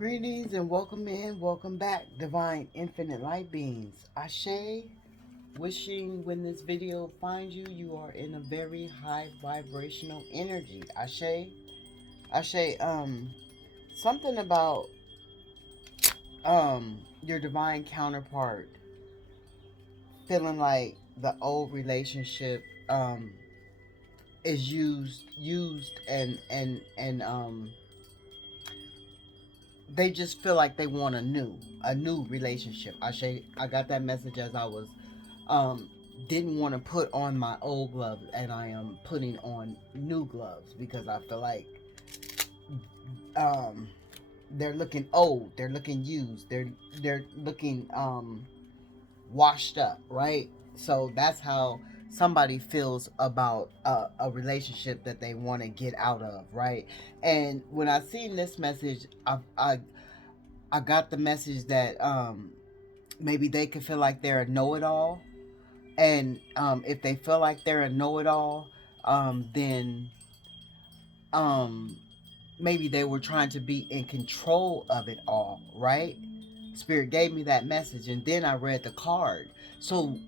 Greetings and welcome in, welcome back, divine infinite light beings. Ashe, wishing when this video finds you, you are in a very high vibrational energy. Ashe, something about your divine counterpart feeling like the old relationship is used and they just feel like they want a new relationship. I got that message as I was um didn't want to put on my old gloves, and I am putting on new gloves because I feel like um they're looking old, they're looking used, they're looking washed up, right? So that's how somebody feels about a relationship that they want to get out of, right? And when I seen this message, I got the message that maybe they could feel like they're a know-it-all, and if they feel like they're a know-it-all, then um, maybe they were trying to be in control of it all, right? Spirit gave me that message, and then I read the card. So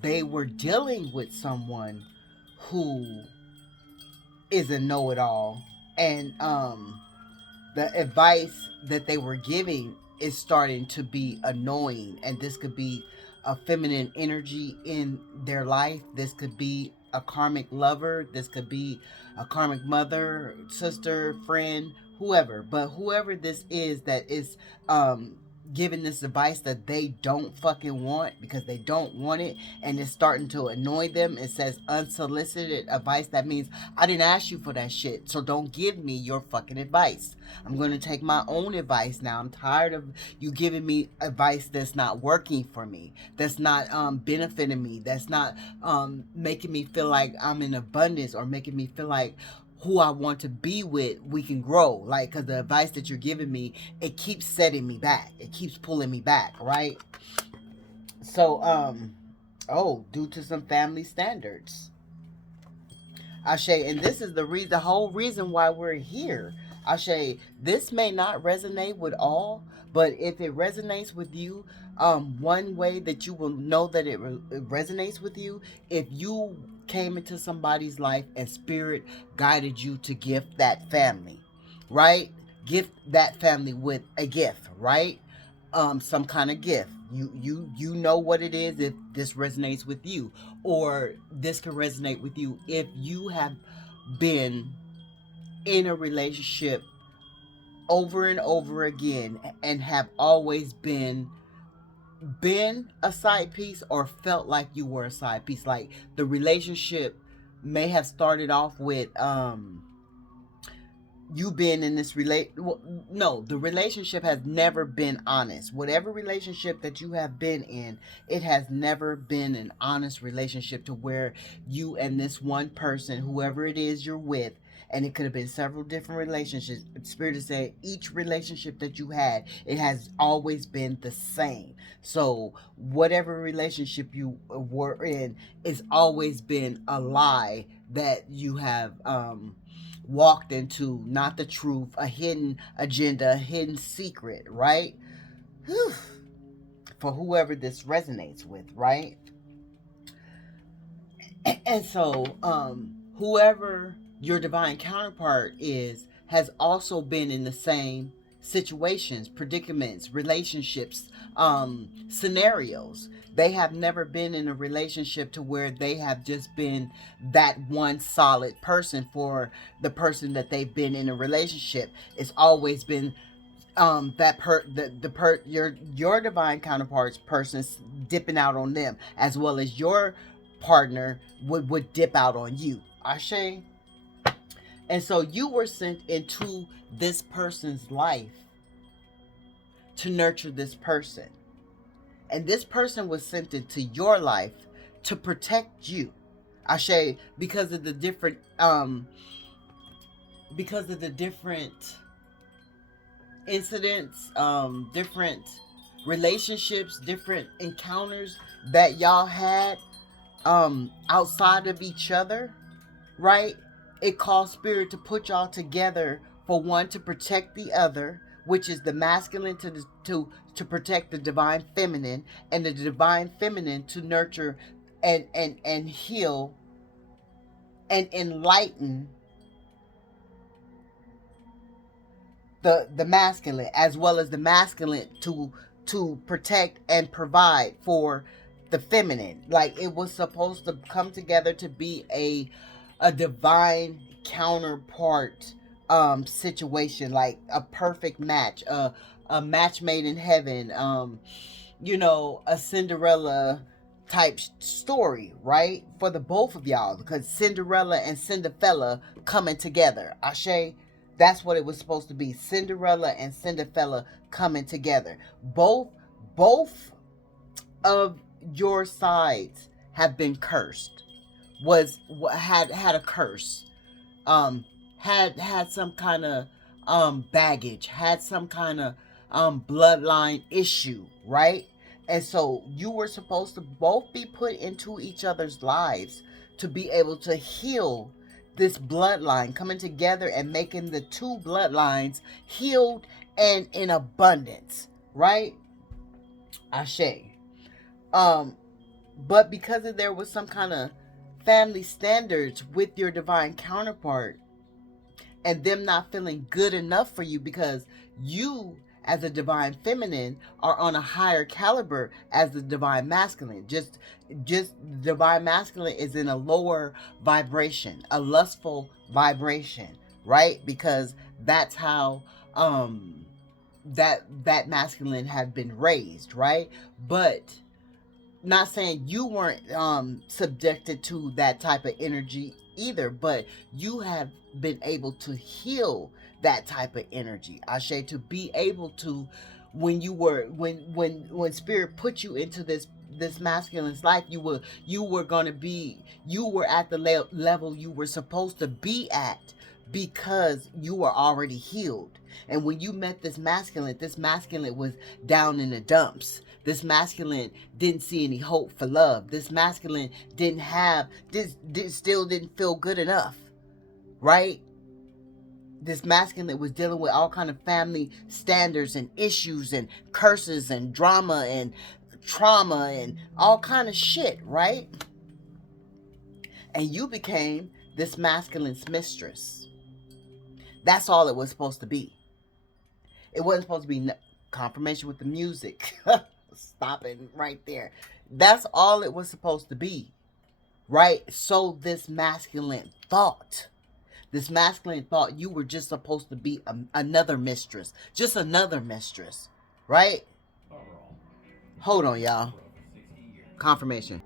they were dealing with someone who is a know-it-all, and the advice that they were giving is starting to be annoying. And this could be a feminine energy in their life. This could be a karmic lover. This could be a karmic mother, sister, friend, whoever. But whoever this is that is giving this advice that they don't fucking want because they don't want it, and it's starting to annoy them. It says unsolicited advice. That means I didn't ask you for that shit, so don't give me your fucking advice. I'm going to take my own advice now. I'm tired of you giving me advice that's not working for me, that's not benefiting me, that's not making me feel like I'm in abundance, or making me feel like who I want to be with, we can grow. Like, because the advice that you're giving me, it keeps setting me back. It keeps pulling me back, right? So, due to some family standards. Ashe, and this is the whole reason why we're here. Ashe, this may not resonate with all, but if it resonates with you, one way that you will know that it resonates with you, if you came into somebody's life and spirit guided you to gift that family, right? Gift that family with a gift, right? Some kind of gift. You know what it is if this resonates with you, or this can resonate with you if you have been in a relationship over and over again and have always been a side piece, or felt like you were a side piece. Like, the relationship may have started off with you been in this no, the relationship has never been honest. Whatever relationship that you have been in, it has never been an honest relationship, to where you and this one person, whoever it is you're with, and it could have been several different relationships. Spirit is saying each relationship that you had, it has always been the same. So whatever relationship you were in, it's always been a lie that you have walked into, not the truth, a hidden agenda, a hidden secret, right? Whew. For whoever this resonates with, right? And so, whoever your divine counterpart is has also been in the same situations, predicaments, relationships, scenarios. They have never been in a relationship to where they have just been that one solid person for the person that they've been in a relationship. It's always been that your divine counterpart's person's dipping out on them, as well as your partner would dip out on you. Ashe. And so you were sent into this person's life to nurture this person, and this person was sent into your life to protect you. Ashe, because of the different incidents, different relationships, different encounters that y'all had outside of each other, right? It calls spirit to put y'all together, for one, to protect the other, which is the masculine to protect the divine feminine, and the divine feminine to nurture and heal and enlighten the masculine, as well as the masculine to protect and provide for the feminine. Like, it was supposed to come together to be a divine counterpart situation, like a perfect match, a match made in heaven, a Cinderella type story, right? For the both of y'all, because Cinderella and Cinderfella coming together. Ashe, that's what it was supposed to be. Cinderella and Cinderfella coming together. Both of your sides have been cursed. Had a curse. Had some kind of baggage, had some kind of bloodline issue, right? And so you were supposed to both be put into each other's lives to be able to heal this bloodline, coming together and making the two bloodlines healed and in abundance, right? Ashe. But because there was some kind of family standards with your divine counterpart, and them not feeling good enough for you, because you as a divine feminine are on a higher caliber as the divine masculine. Just divine masculine is in a lower vibration, a lustful vibration, right? Because that's how that masculine had been raised, right? But not saying you weren't subjected to that type of energy either, but you have been able to heal that type of energy. Ashe, to be able to, when spirit put you into this masculine's life, you were at the level you were supposed to be at, because you were already healed. And when you met this masculine was down in the dumps. This masculine didn't see any hope for love. This masculine still didn't feel good enough, right? This masculine was dealing with all kind of family standards and issues and curses and drama and trauma and all kind of shit, right? And you became this masculine's mistress. That's all it was supposed to be. It wasn't supposed to be confirmation with the music. Stopping right there. That's all it was supposed to be, right? So this masculine thought you were just supposed to be another mistress, just another mistress, right? Hold on, y'all. Confirmation.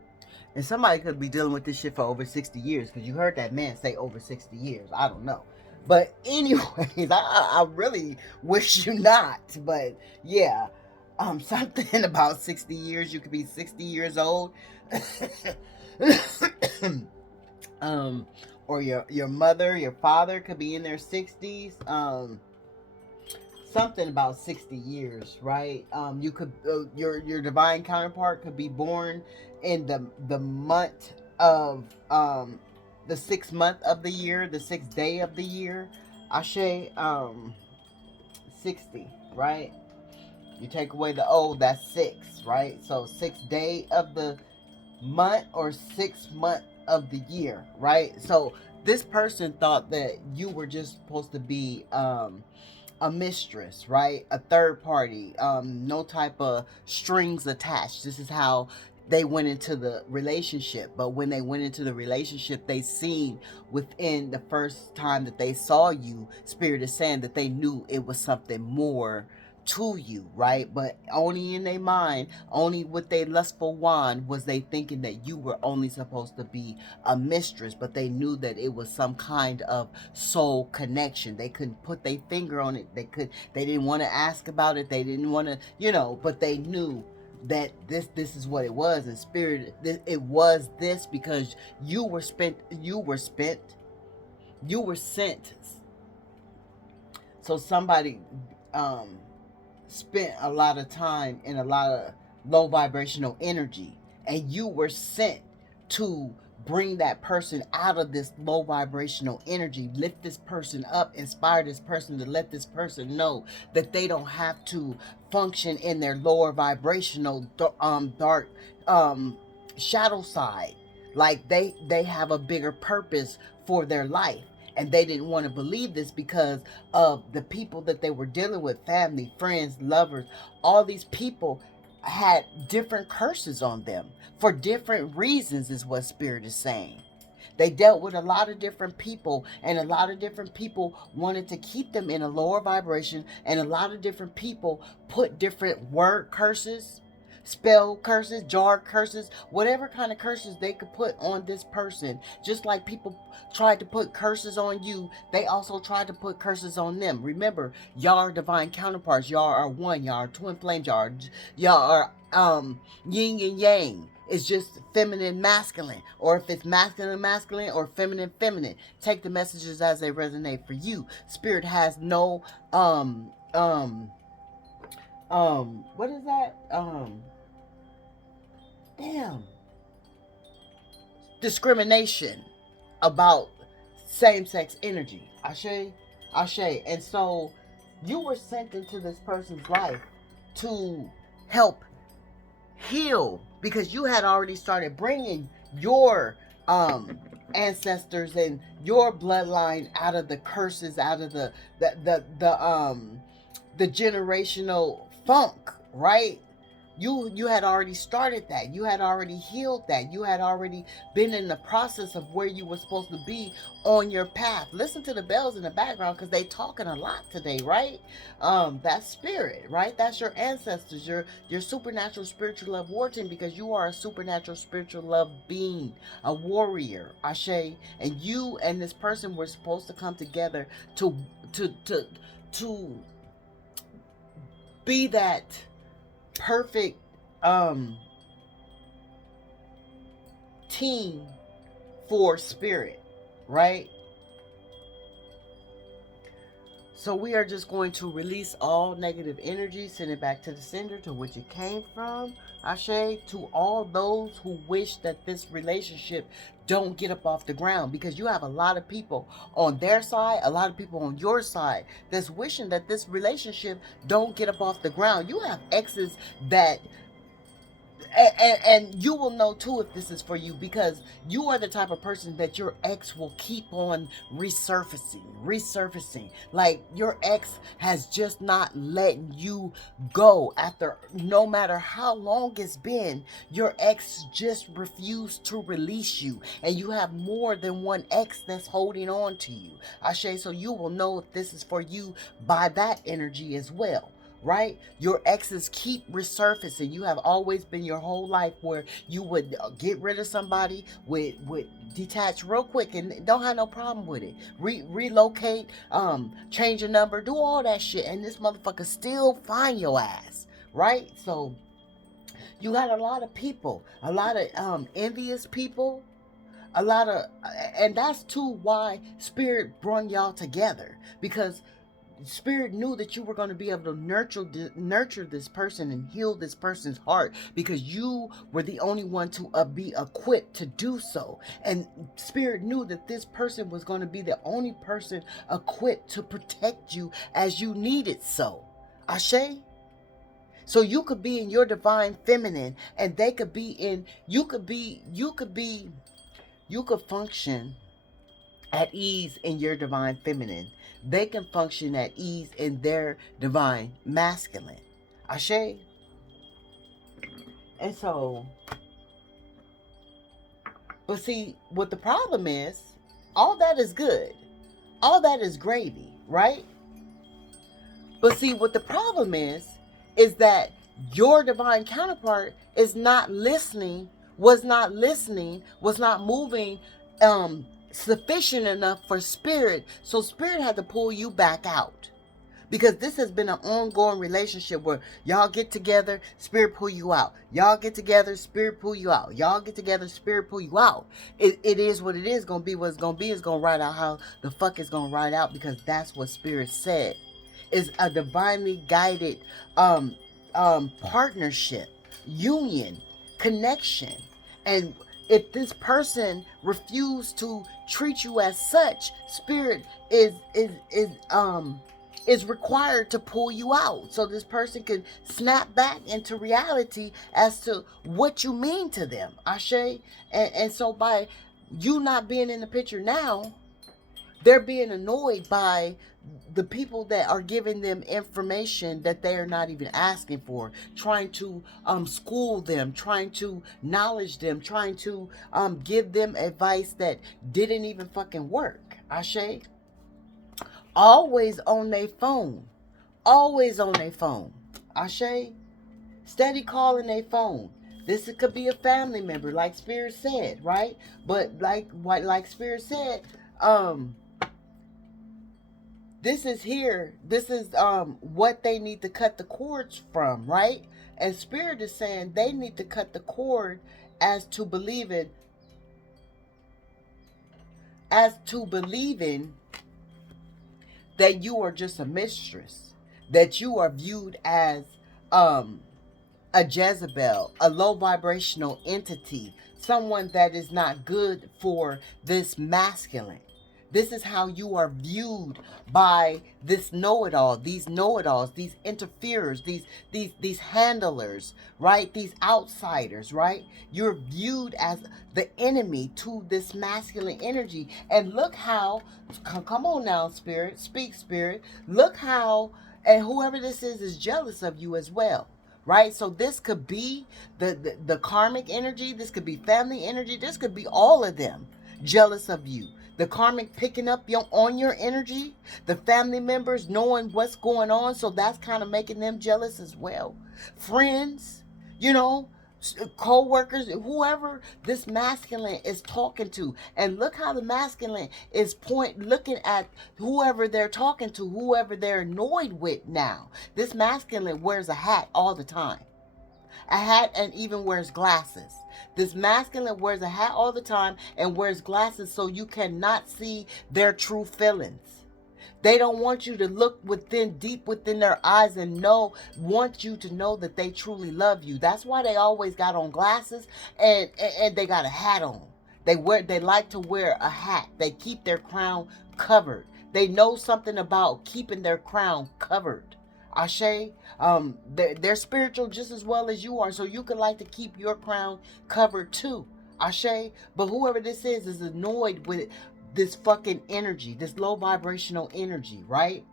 And somebody could be dealing with this shit for over 60 years, because you heard that man say over 60 years. I don't know. But anyways, I really wish you not. But yeah, something about 60 years. You could be 60 years old. Or your mother, your father could be in their 60s. Something about 60 years, right? You could your divine counterpart could be born in the month of the 6th month of the year, the 6th day of the year. Ashe, 60, right? You take away the O, that's 6, right? So 6th day of the month or 6th month of the year, right? So this person thought that you were just supposed to be a mistress, right? A third party, no type of strings attached. This is how they went into the relationship. But when they went into the relationship, they seen within the first time that they saw you, Spirit is saying that they knew it was something more to you, right? But only in their mind, only with their lustful wand, was they thinking that you were only supposed to be a mistress, but they knew that it was some kind of soul connection. They couldn't put their finger on it. They didn't want to ask about it. They didn't want to, but they knew that this is what it was. In spirit, it was this, because you were sent. So somebody spent a lot of time in a lot of low vibrational energy, and you were sent to bring that person out of this low vibrational energy, lift this person up, inspire this person to let this person know that they don't have to function in their lower vibrational dark shadow side. Like they have a bigger purpose for their life. And they didn't want to believe this because of the people that they were dealing with, family, friends, lovers. All these people had different curses on them for different reasons, is what Spirit is saying. They dealt with a lot of different people, and a lot of different people wanted to keep them in a lower vibration, and a lot of different people put different word curses, spell curses, jar curses, whatever kind of curses they could put on this person. Just like people tried to put curses on you, they also tried to put curses on them. Remember, y'all are divine counterparts. Y'all are one. Y'all are twin flames. Y'all are yin and yang. It's just feminine, masculine, or if it's masculine, masculine, or feminine, feminine. Take the messages as they resonate for you. Spirit has no what is that? Damn. Discrimination about same-sex energy. Ashe. And so you were sent into this person's life to help heal, because you had already started bringing your ancestors and your bloodline out of the curses, out of the generational funk, right? You had already started that. You had already healed that. You had already been in the process of where you were supposed to be on your path. Listen to the bells in the background because they talking a lot today, right? That's spirit, right? That's your ancestors, your supernatural spiritual love war team, because you are a supernatural spiritual love being, a warrior, Ashe. And you and this person were supposed to come together to be that perfect team for spirit, right? So we are just going to release all negative energy, send it back to the sender, to which it came from. Ashe, to all those who wish that this relationship don't get up off the ground, because you have a lot of people on their side, a lot of people on your side that's wishing that this relationship don't get up off the ground. You have exes that and you will know too if this is for you, because you are the type of person that your ex will keep on resurfacing. Like your ex has just not letting you go after, no matter how long it's been, your ex just refused to release you, and you have more than one ex that's holding on to you, Ashe. So you will know if this is for you by that energy as well, right? Your exes keep resurfacing. You have always been your whole life where you would get rid of somebody, would detach real quick and don't have no problem with it. Relocate, change your number, do all that shit, and this motherfucker still find your ass, right? So you got a lot of people, a lot of envious people, a lot of, and that's too why Spirit brung y'all together, because Spirit knew that you were going to be able to nurture this person and heal this person's heart, because you were the only one to be equipped to do so. And Spirit knew that this person was going to be the only person equipped to protect you as you needed so. Ashe? So you could be in your divine feminine, and they could be in, you could function at ease in your divine feminine. They can function at ease in their divine masculine. Ashe. And so, but see, what the problem is, all that is good. All that is gravy, right? But see, what the problem is that your divine counterpart is not listening, was not moving sufficient enough for Spirit. So Spirit had to pull you back out, because this has been an ongoing relationship where y'all get together, Spirit pull you out. Y'all get together, Spirit pull you out. Y'all get together, Spirit pull you out. It is what it is. Gonna be what it's gonna be. It's gonna ride out how the fuck it's gonna ride out, because that's what Spirit said. Is a divinely guided partnership, union, connection. And if this person refused to treat you as such, spirit is required to pull you out so this person can snap back into reality as to what you mean to them. Ashe. And so by you not being in the picture now, they're being annoyed by the people that are giving them information that they are not even asking for, trying to school them, trying to knowledge them, trying to give them advice that didn't even fucking work. Ashe. Always on their phone. Always on their phone. Ashe. Steady calling their phone. This could be a family member, like Spirit said, right? But like Spirit said, this is here. This is what they need to cut the cords from, right? And Spirit is saying they need to cut the cord as to believing that you are just a mistress, that you are viewed as a Jezebel, a low vibrational entity, someone that is not good for this masculine. This is how you are viewed by this know-it-all, these know-it-alls, these interferers, these handlers, right? These outsiders, right? You're viewed as the enemy to this masculine energy. And look how, come on now, Spirit, speak, Spirit. Look how, and whoever this is jealous of you as well. Right? So this could be the karmic energy. This could be family energy. This could be all of them jealous of you. The karmic picking up on your energy. The family members knowing what's going on. So that's kind of making them jealous as well. Friends, co-workers, whoever this masculine is talking to. And look how the masculine is looking at whoever they're talking to, whoever they're annoyed with now. This masculine wears a hat all the time. A hat, and even wears glasses. This masculine wears a hat all the time and wears glasses so you cannot see their true feelings. They don't want you to look deep within their eyes and want you to know that they truly love you. That's why they always got on glasses and they got a hat on. They like to wear a hat. They keep their crown covered. They know something about keeping their crown covered. Ashe, they're spiritual just as well as you are, so you can like to keep your crown covered too. Ashe, but whoever this is annoyed with this fucking energy, this low vibrational energy, right?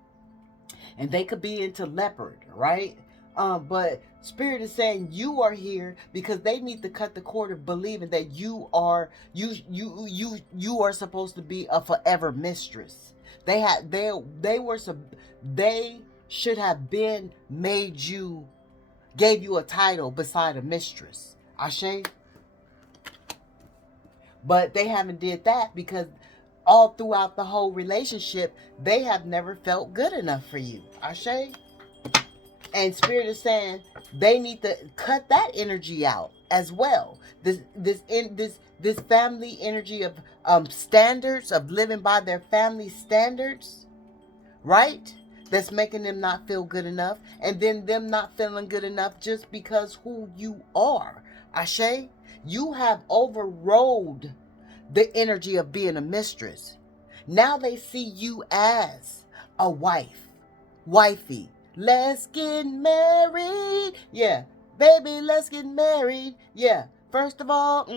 And they could be into leopard, right? But Spirit is saying you are here because they need to cut the cord of believing that you are supposed to be a forever mistress. They should have been gave you a title beside a mistress. Ashe? But they haven't did that because all throughout the whole relationship, they have never felt good enough for you. Ashe? And Spirit is saying they need to cut that energy out as well. This family energy of standards, of living by their family standards, right? That's making them not feel good enough, and then them not feeling good enough just because who you are. Ashe? You have overrode the energy of being a mistress. Now they see you as a wife. Wifey. Let's get married. Yeah. Baby, let's get married. Yeah. First of all,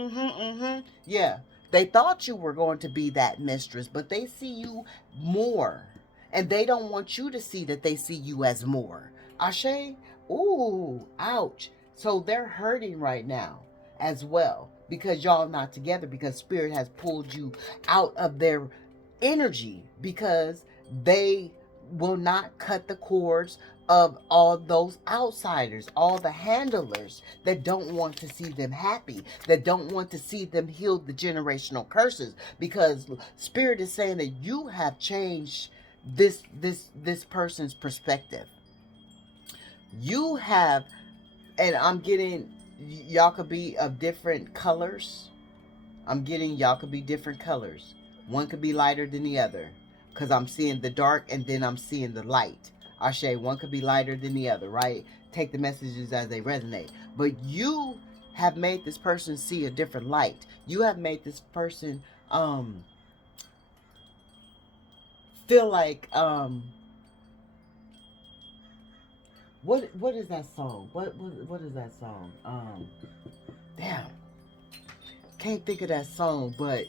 yeah. They thought you were going to be that mistress, but they see you more. And they don't want you to see that they see you as more. Ashe? Ooh, ouch. So they're hurting right now as well because y'all not together, because Spirit has pulled you out of their energy because they will not cut the cords of all those outsiders, all the handlers that don't want to see them happy, that don't want to see them heal the generational curses, because Spirit is saying that you have changed this person's perspective. You have, and I'm getting, y'all could be of different colors. I'm getting y'all could be different colors. One could be lighter than the other, because I'm seeing the dark and then I'm seeing the light. Ashe, one could be lighter than the other, right? Take the messages as they resonate. But you have made this person see a different light. You have made this person feel like what is that song? What is that song? Damn, can't think of that song, but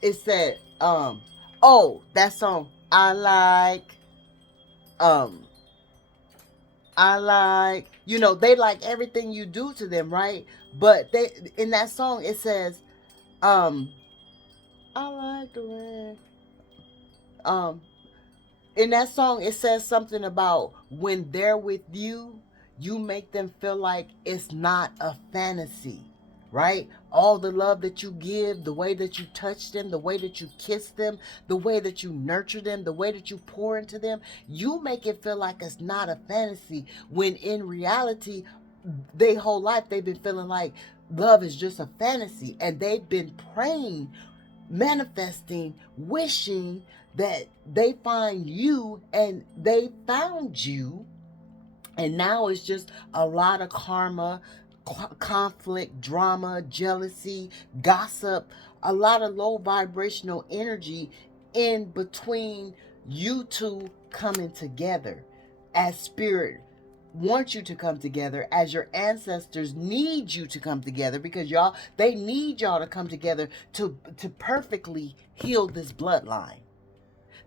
it said oh, that song I like, you know, they like everything you do to them, right? But they, in that song it says I like the way in that song it says something about when they're with you, you make them feel like it's not a fantasy, right? All the love that you give, the way that you touch them, the way that you kiss them, the way that you nurture them, the way that you pour into them, you make it feel like it's not a fantasy, when in reality their whole life they've been feeling like love is just a fantasy, and they've been praying, manifesting, wishing that they find you, and they found you, and now it's just a lot of karma, conflict, drama, jealousy, gossip, a lot of low vibrational energy in between you two coming together, as spirit wants you to come together, as your ancestors need you to come together, because they need y'all to come together to perfectly heal this bloodline,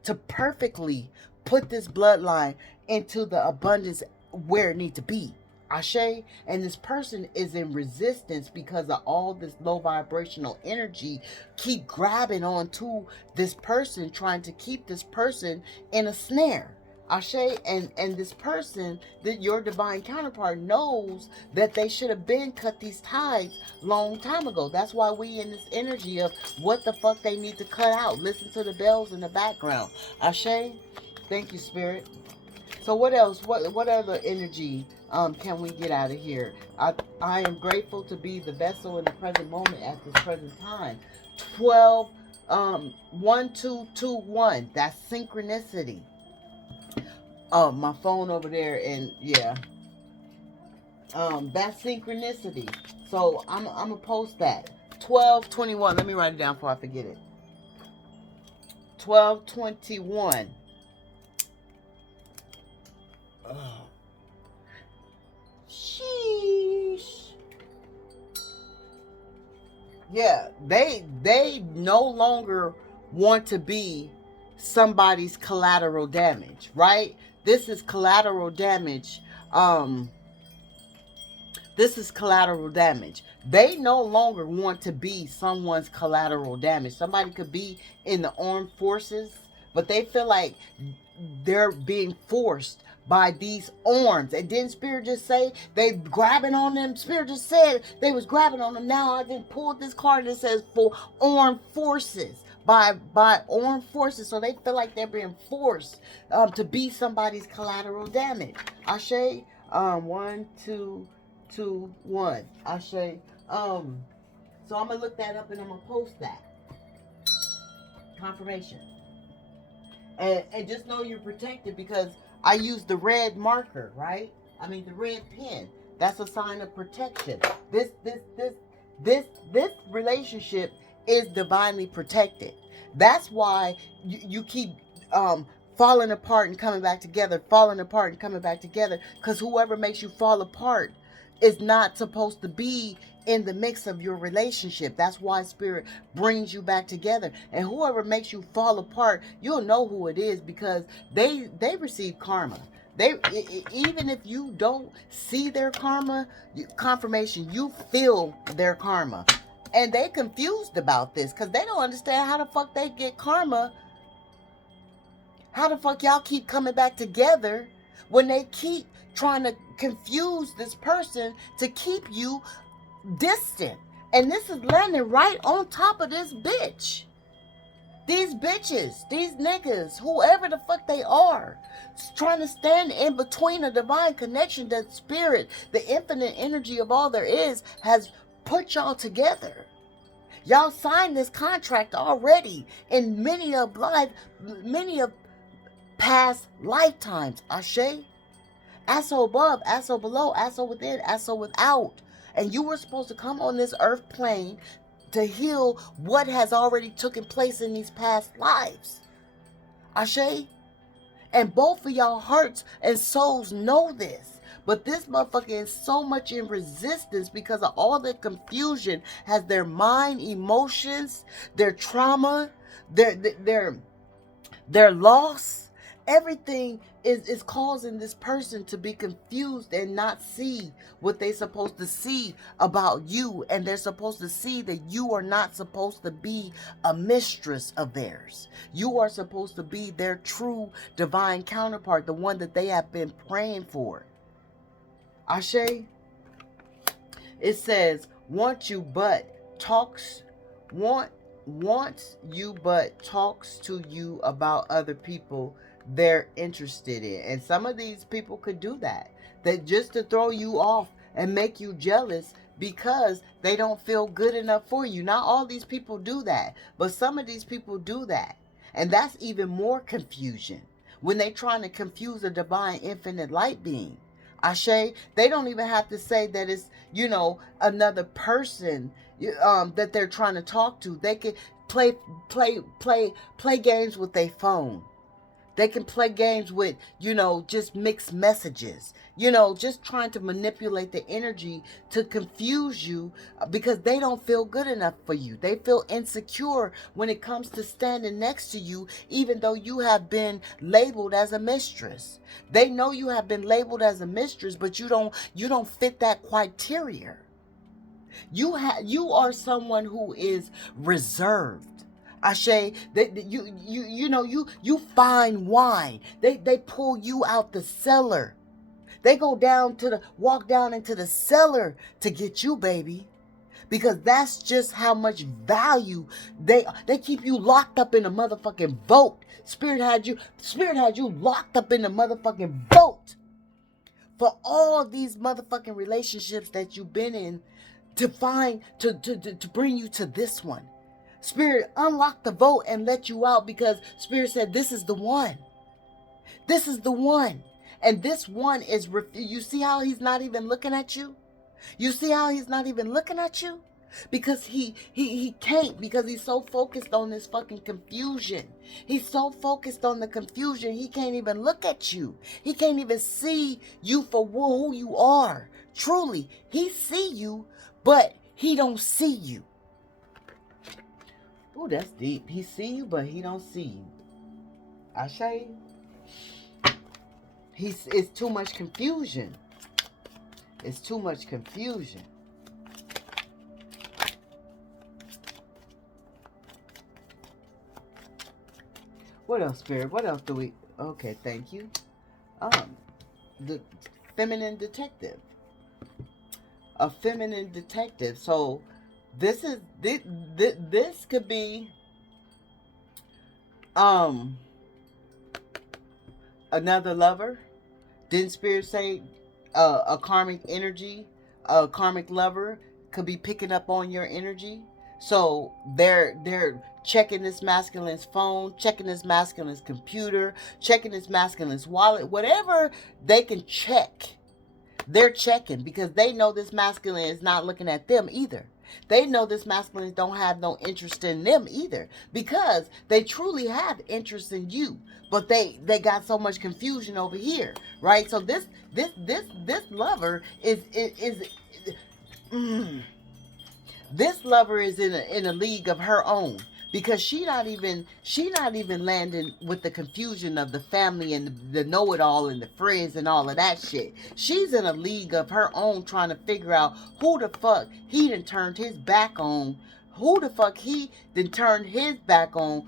to perfectly put this bloodline into the abundance where it needs to be. Ashe. And this person is in resistance because of all this low vibrational energy keep grabbing onto this person, trying to keep this person in a snare. Ashe. And this person, that your divine counterpart, knows that they should have been cut these ties long time ago. That's why we in this energy of what the fuck they need to cut out. Listen to the bells in the background. Ashe. Thank you, Spirit. So what else? What other energy can we get out of here? I am grateful to be the vessel in the present moment at this present time. 12 1 2 2 1. That's synchronicity. Oh, my phone over there, and yeah. That's synchronicity. So I'm gonna post that. 1221. Let me write it down before I forget it. 1221. Oh. Sheesh. Yeah, they no longer want to be somebody's collateral damage, right? This is collateral damage. This is collateral damage. They no longer want to be someone's collateral damage. Somebody could be in the armed forces, but they feel like they're being forced by these arms. And didn't Spirit just say they grabbing on them? Spirit just said they was grabbing on them. Now I just pulled this card that says for armed forces. By armed forces. So they feel like they're being forced to be somebody's collateral damage. Ashe. 1 2 2 1. Ashe. So I'm gonna look that up and I'm gonna post that. Confirmation. And just know you're protected, because I use the red marker, right? I mean the red pen. That's a sign of protection. This relationship is divinely protected. That's why you keep falling apart and coming back together, falling apart and coming back together, because whoever makes you fall apart is not supposed to be in the mix of your relationship. That's why Spirit brings you back together. And whoever makes you fall apart, you'll know who it is, because they receive karma. Even if you don't see their karma confirmation, you feel their karma. And they confused about this, because they don't understand how the fuck they get karma. How the fuck y'all keep coming back together when they keep trying to confuse this person to keep you distant? And this is landing right on top of this bitch. These bitches, these niggas, whoever the fuck they are, trying to stand in between a divine connection that Spirit, the infinite energy of all there is, has put y'all together. Y'all signed this contract already in many of past lifetimes. Ashe. Asso above, asso below, asso within, asso without. And you were supposed to come on this earth plane to heal what has already taken place in these past lives. Ashe? And both of y'all hearts and souls know this. But this motherfucker is so much in resistance because of all the confusion. Has their mind, emotions, their trauma, their loss. Everything is causing this person to be confused and not see what they're supposed to see about you. And they're supposed to see that you are not supposed to be a mistress of theirs. You are supposed to be their true divine counterpart, the one that they have been praying for. Ashe? It says, wants you but talks to you about other people they're interested in. And some of these people could do that. That just to throw you off and make you jealous because they don't feel good enough for you. Not all these people do that, but some of these people do that. And that's even more confusion. When they trying to confuse a divine infinite light being. Ashe, they don't even have to say that it's, another person that they're trying to talk to. They can play games with their phone. They can play games with, just mixed messages. Just trying to manipulate the energy to confuse you because they don't feel good enough for you. They feel insecure when it comes to standing next to you, even though you have been labeled as a mistress. They know you have been labeled as a mistress, but you don't fit that criteria. You are someone who is reserved. Ashe, you fine wine. They pull you out the cellar. They walk down into the cellar to get you, baby. Because that's just how much value they keep you locked up in a motherfucking vote. Spirit had you locked up in a motherfucking vote. For all these motherfucking relationships that you've been in to bring you to this one. Spirit unlocked the vote and let you out because Spirit said, this is the one. This is the one. And this one is, you see how he's not even looking at you? You see how he's not even looking at you? Because he can't, because he's so focused on this fucking confusion. He's so focused on the confusion, he can't even look at you. He can't even see you for who you are. Truly, he see you, but he don't see you. Oh, that's deep. He see you, but he don't see you. Ashe? It's too much confusion. It's too much confusion. What else, Spirit? What else do we... Okay, thank you. The feminine detective. A feminine detective. So... This could be another lover. Didn't Spirit say a karmic energy, a karmic lover could be picking up on your energy? So they're checking this masculine's phone, checking this masculine's computer, checking this masculine's wallet, whatever they can check. They're checking because they know this masculine is not looking at them either. They know this masculine don't have no interest in them either because they truly have interest in you, but they got so much confusion over here, right? So this lover is this lover is in a league of her own because she not even landing with the confusion of the family and the know-it-all and the friends and all of that shit. She's in a league of her own trying to figure out who the fuck he done turned his back on, who the fuck he done turned his back on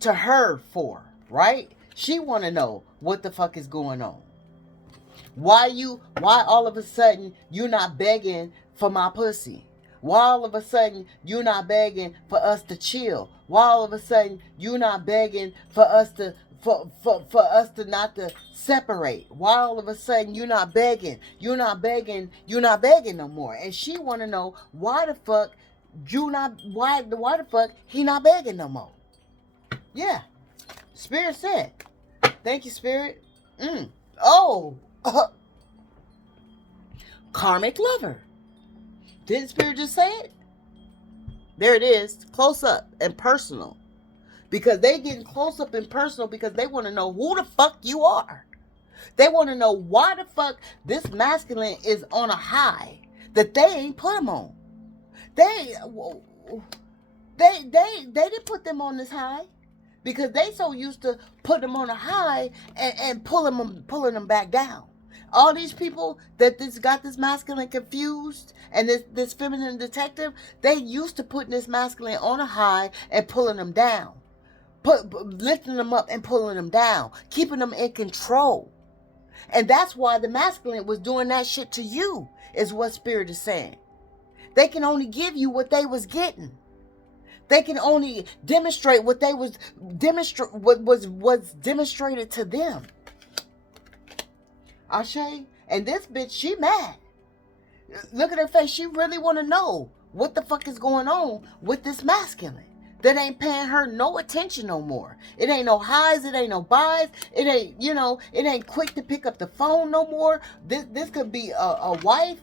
to her for, right? She want to know what the fuck is going on. Why all of a sudden you not begging for my pussy? Why all of a sudden you not begging for us to chill? Why all of a sudden you not begging for us to not to separate? Why all of a sudden you not begging no more? And she want to know why the fuck he not begging no more? Yeah, Spirit said. Thank you, Spirit. Oh, karmic lover. Didn't Spirit just say it? There it is, close up and personal. Because they getting close up and personal because they want to know who the fuck you are. They want to know why the fuck this masculine is on a high that they ain't put them on. They didn't put them on this high because they so used to put them on a high and pulling them back down. All these people that got this masculine confused and this feminine detective, they used to putting this masculine on a high and pulling them down. Lifting them up and pulling them down, keeping them in control. And that's why the masculine was doing that shit to you, is what Spirit is saying. They can only give you what they was getting. They can only demonstrate what was demonstrated to them. Ashe, and this bitch, she mad. Look at her face. She really want to know what the fuck is going on with this masculine that ain't paying her no attention no more. It ain't no highs, it ain't no buys, it ain't, it ain't quick to pick up the phone no more. This could be a wife,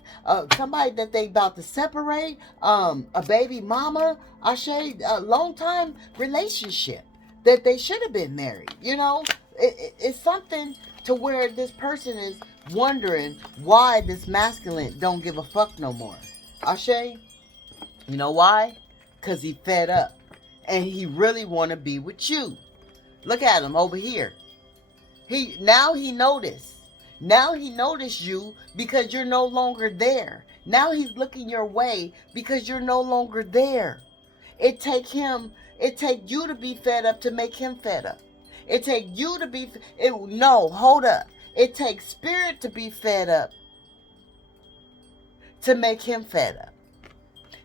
somebody that they about to separate, a baby mama, a long time relationship that they should have been married. It's something to where this person is wondering why this masculine don't give a fuck no more. Ashe, you know why? Because he fed up. And he really want to be with you. Look at him over here. Now he noticed. Now he noticed you because you're no longer there. Now he's looking your way because you're no longer there. It take you to be fed up to make him fed up. It take you to be, hold up. It takes Spirit to be fed up to make him fed up.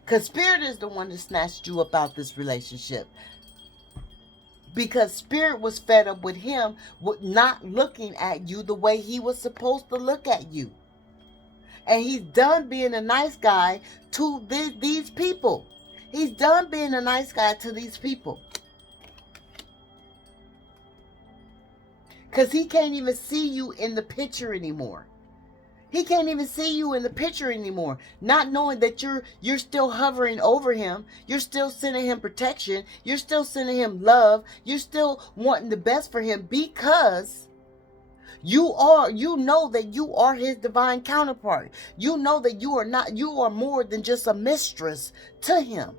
Because Spirit is the one that snatched you up out this relationship. Because Spirit was fed up with him, with not looking at you the way he was supposed to look at you. And he's done being a nice guy to these people. He's done being a nice guy to these people. Because he can't even see you in the picture anymore. He can't even see you in the picture anymore. Not knowing that you're still hovering over him. You're still sending him protection. You're still sending him love. You're still wanting the best for him because you know that you are his divine counterpart. You know that you are more than just a mistress to him.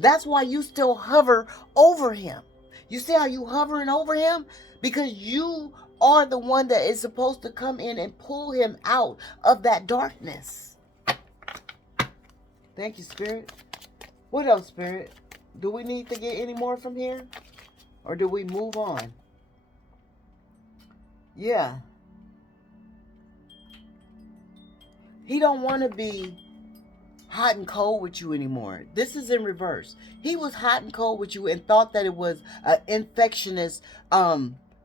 That's why you still hover over him. You see how you hovering over him? Because you are the one that is supposed to come in and pull him out of that darkness. Thank you, Spirit. What else, Spirit? Do we need to get any more from here? Or do we move on? Yeah. He don't want to be hot and cold with you anymore. This is in reverse. He was hot and cold with you and thought that it was an infectious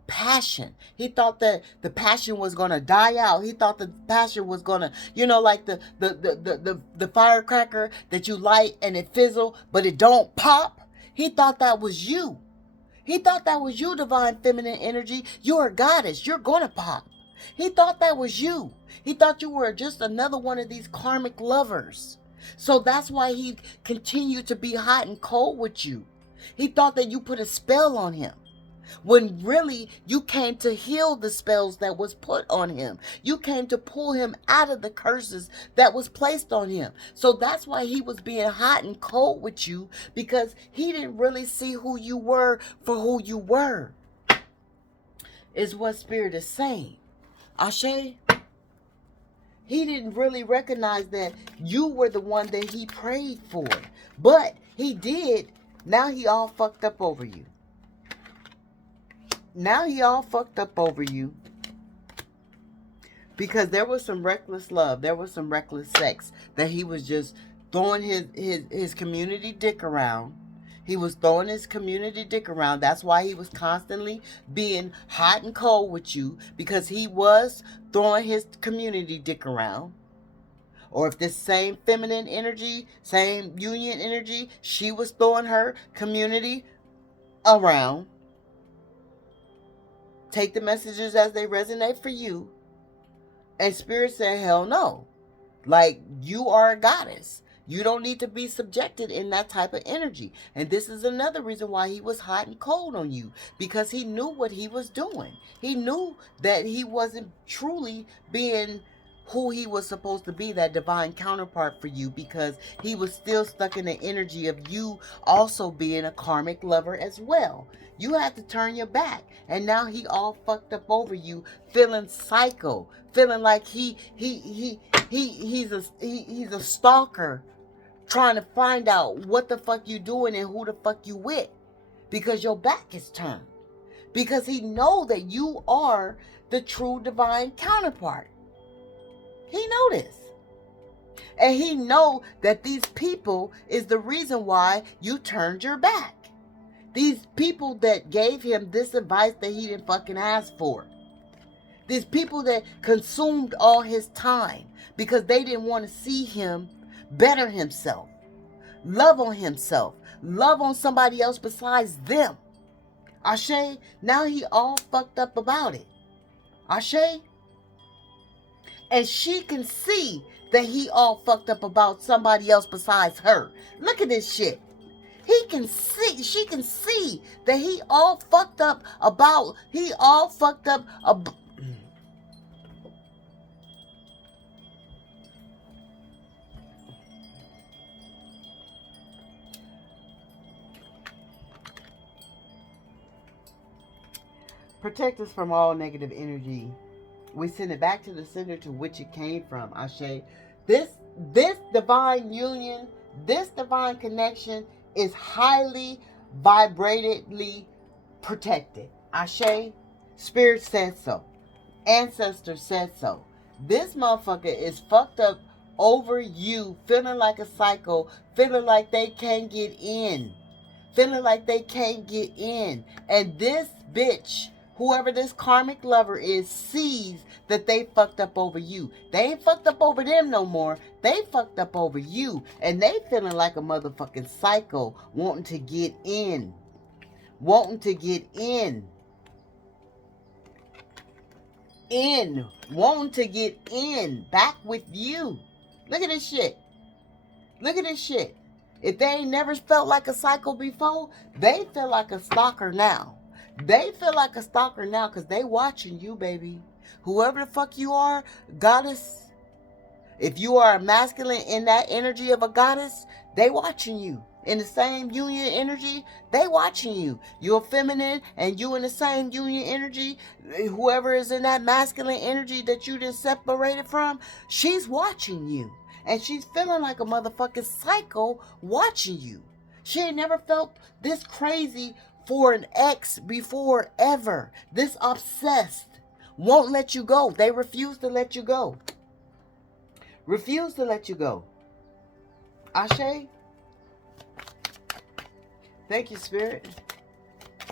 passion. He thought that the passion was gonna die out. He thought the passion was gonna, like the firecracker that you light and it fizzle, but it don't pop. He thought that was you. He thought that was you, divine feminine energy. You're a goddess. You're gonna pop. He thought that was you. He thought you were just another one of these karmic lovers. So that's why he continued to be hot and cold with you. He thought that you put a spell on him. When really you came to heal the spells that was put on him. You came to pull him out of the curses that was placed on him. So that's why he was being hot and cold with you, because he didn't really see who you were for who you were, is what Spirit is saying. Ashe? He didn't really recognize that you were the one that he prayed for. But he did. Now he all fucked up over you. Now he all fucked up over you because there was some reckless love. There was some reckless sex that he was just throwing his community dick around. He was throwing his community dick around. That's why he was constantly being hot and cold with you, because he was throwing his community dick around. Or if this same feminine energy, same union energy, she was throwing her community around. Take the messages as they resonate for you. And Spirit said, hell no. Like, you are a goddess. You don't need to be subjected in that type of energy. And this is another reason why he was hot and cold on you, because he knew what he was doing. He knew that he wasn't truly being who he was supposed to be, that divine counterpart for you, because he was still stuck in the energy of you also being a karmic lover as well. You had to turn your back, and now he all fucked up over you, feeling psycho, feeling like he's a stalker, trying to find out what the fuck you doing and who the fuck you with, because your back is turned, because he know that you are the true divine counterpart. He know this. And he know that these people is the reason why you turned your back. These people that gave him this advice that he didn't fucking ask for. These people that consumed all his time because they didn't want to see him better himself. Love on himself. Love on somebody else besides them. Ashe, now he all fucked up about it. Ashe? And she can see that he all fucked up about somebody else besides her. Look at this shit. She can see that he all fucked up about, protect us from all negative energy. We send it back to the center to which it came from. Ashe. This divine union, this divine connection is highly vibratedly protected. Ashe. Spirit said so. Ancestors said so. This motherfucker is fucked up over you, feeling like a psycho, feeling like they can't get in. Feeling like they can't get in. And this bitch, whoever this karmic lover is, sees that they fucked up over you. They ain't fucked up over them no more. They fucked up over you. And they feeling like a motherfucking psycho, wanting to get in. Wanting to get in. Wanting to get in. Back with you. Look at this shit. Look at this shit. If they ain't never felt like a psycho before, they feel like a stalker now. They feel like a stalker now because they watching you, baby. Whoever the fuck you are, goddess. If you are a masculine in that energy of a goddess, they watching you. In the same union energy, they watching you. You're feminine and you in the same union energy. Whoever is in that masculine energy that you just separated from, she's watching you. And she's feeling like a motherfucking psycho watching you. She ain't never felt this crazy for an ex before ever. This obsessed. Won't let you go. They refuse to let you go. Refuse to let you go. Ashe? Thank you, Spirit.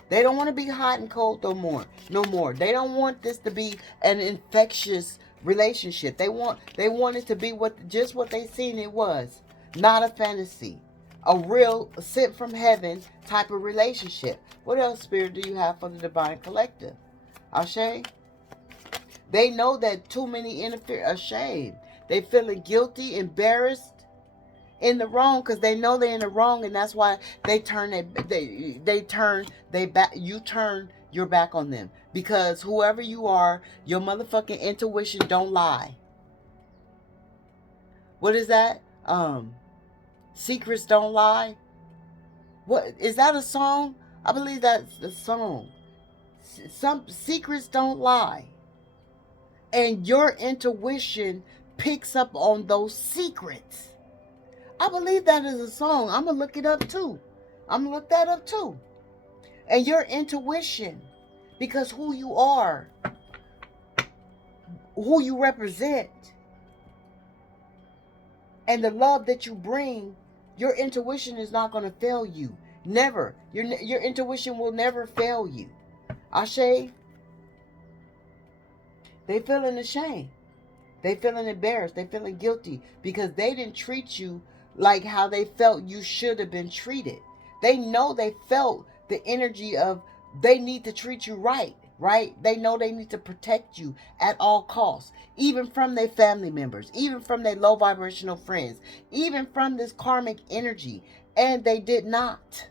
They don't want to be hot and cold no more. They don't want this to be an infectious relationship. They want it to be just what they seen it was. Not a fantasy. A real sent from heaven type of relationship. What else, Spirit, do you have for the Divine Collective? Ashe? They know that too many interfere. Ashamed. They feeling guilty, embarrassed, in the wrong, because they know they're in the wrong, and that's why they turn your back on them. Because whoever you are, your motherfucking intuition don't lie. What is that? Secrets don't lie. What is that, a song? I believe that's the song. Some secrets don't lie. And your intuition picks up on those secrets. I believe that is a song. I'm going to look it up too. I'm going to look that up too. And your intuition, because who you are, who you represent, and the love that you bring, your intuition is not going to fail you. Never. Your intuition will never fail you. Ashe? They feeling ashamed. They feeling embarrassed. They feeling guilty because they didn't treat you like how they felt you should have been treated. They know they felt the energy of they need to treat you right. right? They know they need to protect you at all costs, even from their family members, even from their low vibrational friends, even from this karmic energy. And they did not.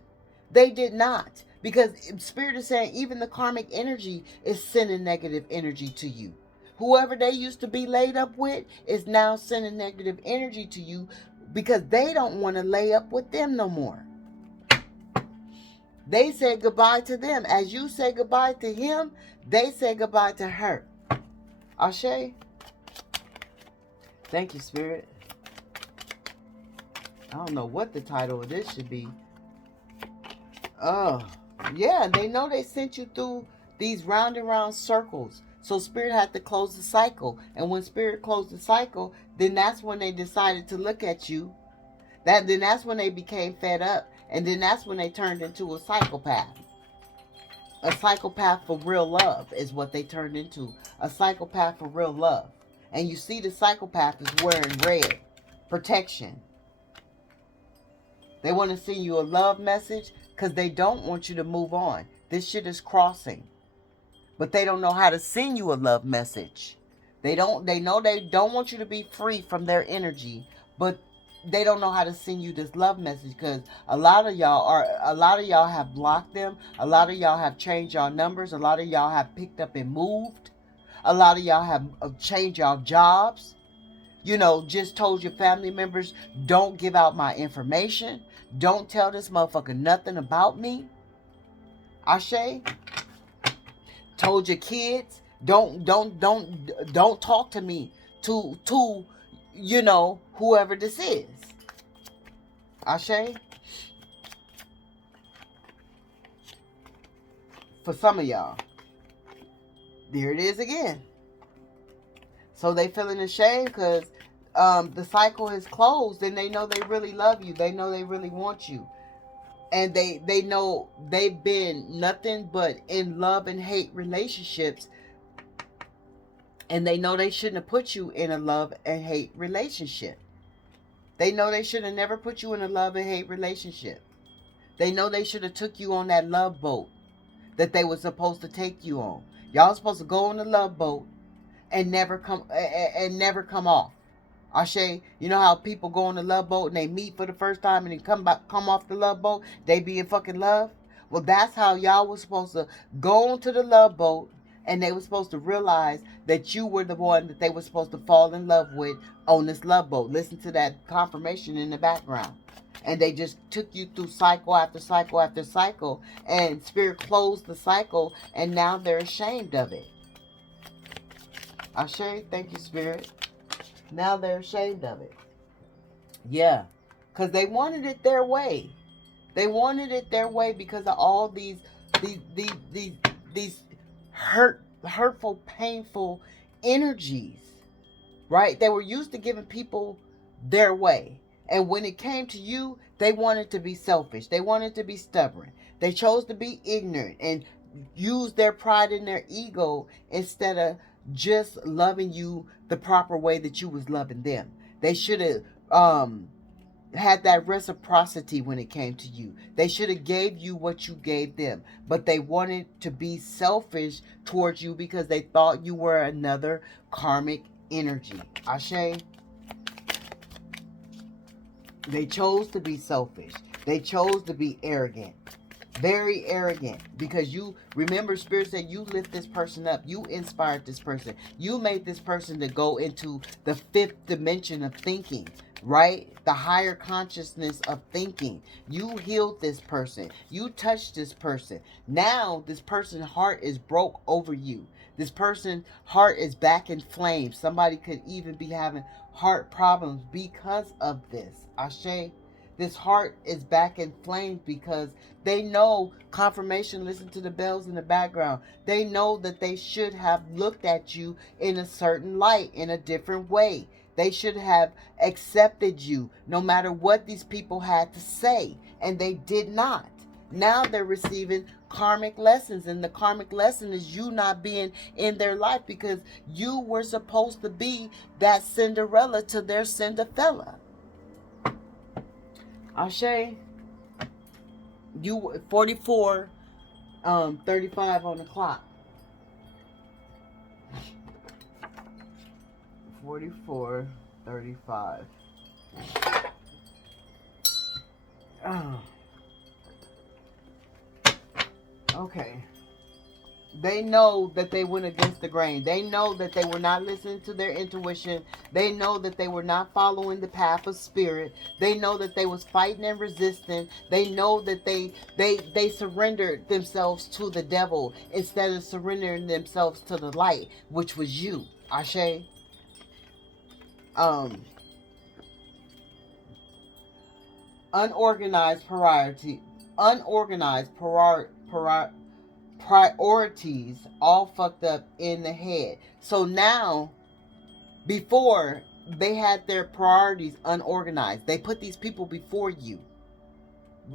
They did not. Because Spirit is saying even the karmic energy is sending negative energy to you. Whoever they used to be laid up with is now sending negative energy to you because they don't want to lay up with them no more. They said goodbye to them. As you say goodbye to him, they say goodbye to her. Ashe? Thank you, Spirit. I don't know what the title of this should be. Oh, yeah, they know they sent you through these round and round circles. So Spirit had to close the cycle. And when Spirit closed the cycle, then that's when they decided to look at you. Then that's when they became fed up. And then that's when they turned into a psychopath. A psychopath for real love is what they turned into. A psychopath for real love. And you see the psychopath is wearing red. Protection. They want to send you a love message because they don't want you to move on. This shit is crossing. But they don't know how to send you a love message. They know they don't want you to be free from their energy, but they don't know how to send you this love message because a lot of y'all have blocked them. A lot of y'all have changed y'all numbers. A lot of y'all have picked up and moved. A lot of y'all have changed y'all jobs. Just told your family members, don't give out my information. Don't tell this motherfucker nothing about me. Ashe. Told your kids, don't talk to me to whoever this is. Ashe. For some of y'all. There it is again. So they feeling ashamed because the cycle is closed and they know they really love you. They know they really want you. And they know they've been nothing but in love and hate relationships. And they know they shouldn't have put you in a love and hate relationship. They know they should have never put you in a love and hate relationship. They know they should have took you on that love boat that they were supposed to take you on. Y'all supposed to go on the love boat and never come off. Ashe, you know how people go on the love boat and they meet for the first time and then come off the love boat, they be in fucking love? Well, that's how y'all was supposed to go onto the love boat and they were supposed to realize that you were the one that they were supposed to fall in love with on this love boat. Listen to that confirmation in the background. And they just took you through cycle after cycle after cycle, and Spirit closed the cycle and now they're ashamed of it. Ashe, thank you, Spirit. Now they're ashamed of it. Yeah. Because they wanted it their way. They wanted it their way because of all these hurtful, painful energies. Right? They were used to giving people their way. And when it came to you, they wanted to be selfish. They wanted to be stubborn. They chose to be ignorant and use their pride and their ego instead of just loving you the proper way that you was loving them. They should have had that reciprocity when it came to you. They should have gave you what you gave them. But they wanted to be selfish towards you because they thought you were another karmic energy. Ashe. They chose to be selfish. They chose to be arrogant. Very arrogant. Because you, remember, Spirit said you lift this person up. You inspired this person. You made this person to go into the fifth dimension of thinking. Right? The higher consciousness of thinking. You healed this person. You touched this person. Now, this person's heart is broke over you. This person's heart is back in flames. Somebody could even be having heart problems because of this. Ashe, this heart is back in flames because they know confirmation. Listen to the bells in the background. They know that they should have looked at you in a certain light, in a different way. They should have accepted you no matter what these people had to say. And they did not. Now they're receiving karmic lessons, and the karmic lesson is you not being in their life because you were supposed to be that Cinderella to their Cinderfella. Ashe, you 44, 35 on the clock. 44:35. Oh, okay. They know that they went against the grain. They know that they were not listening to their intuition. They know that they were not following the path of spirit. They know that they was fighting and resisting. They know that they surrendered themselves to the devil instead of surrendering themselves to the light, which was you, Ashe. Um, unorganized priority, unorganized priorities all fucked up in the head. So now, before they had their priorities unorganized, they put these people before you.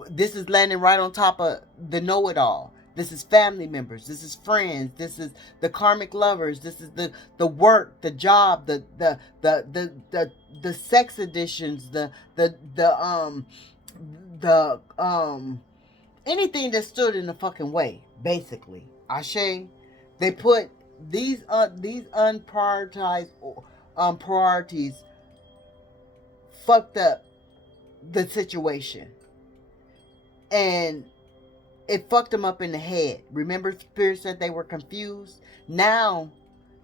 This is landing right on top of the know-it-all. This is family members. This is friends. This is the karmic lovers. This is the work, the job, the sex additions, the anything that stood in the fucking way, basically. Ashe, they put these unprioritized priorities fucked up the situation, and it fucked them up in the head. Remember, Spirit said they were confused. Now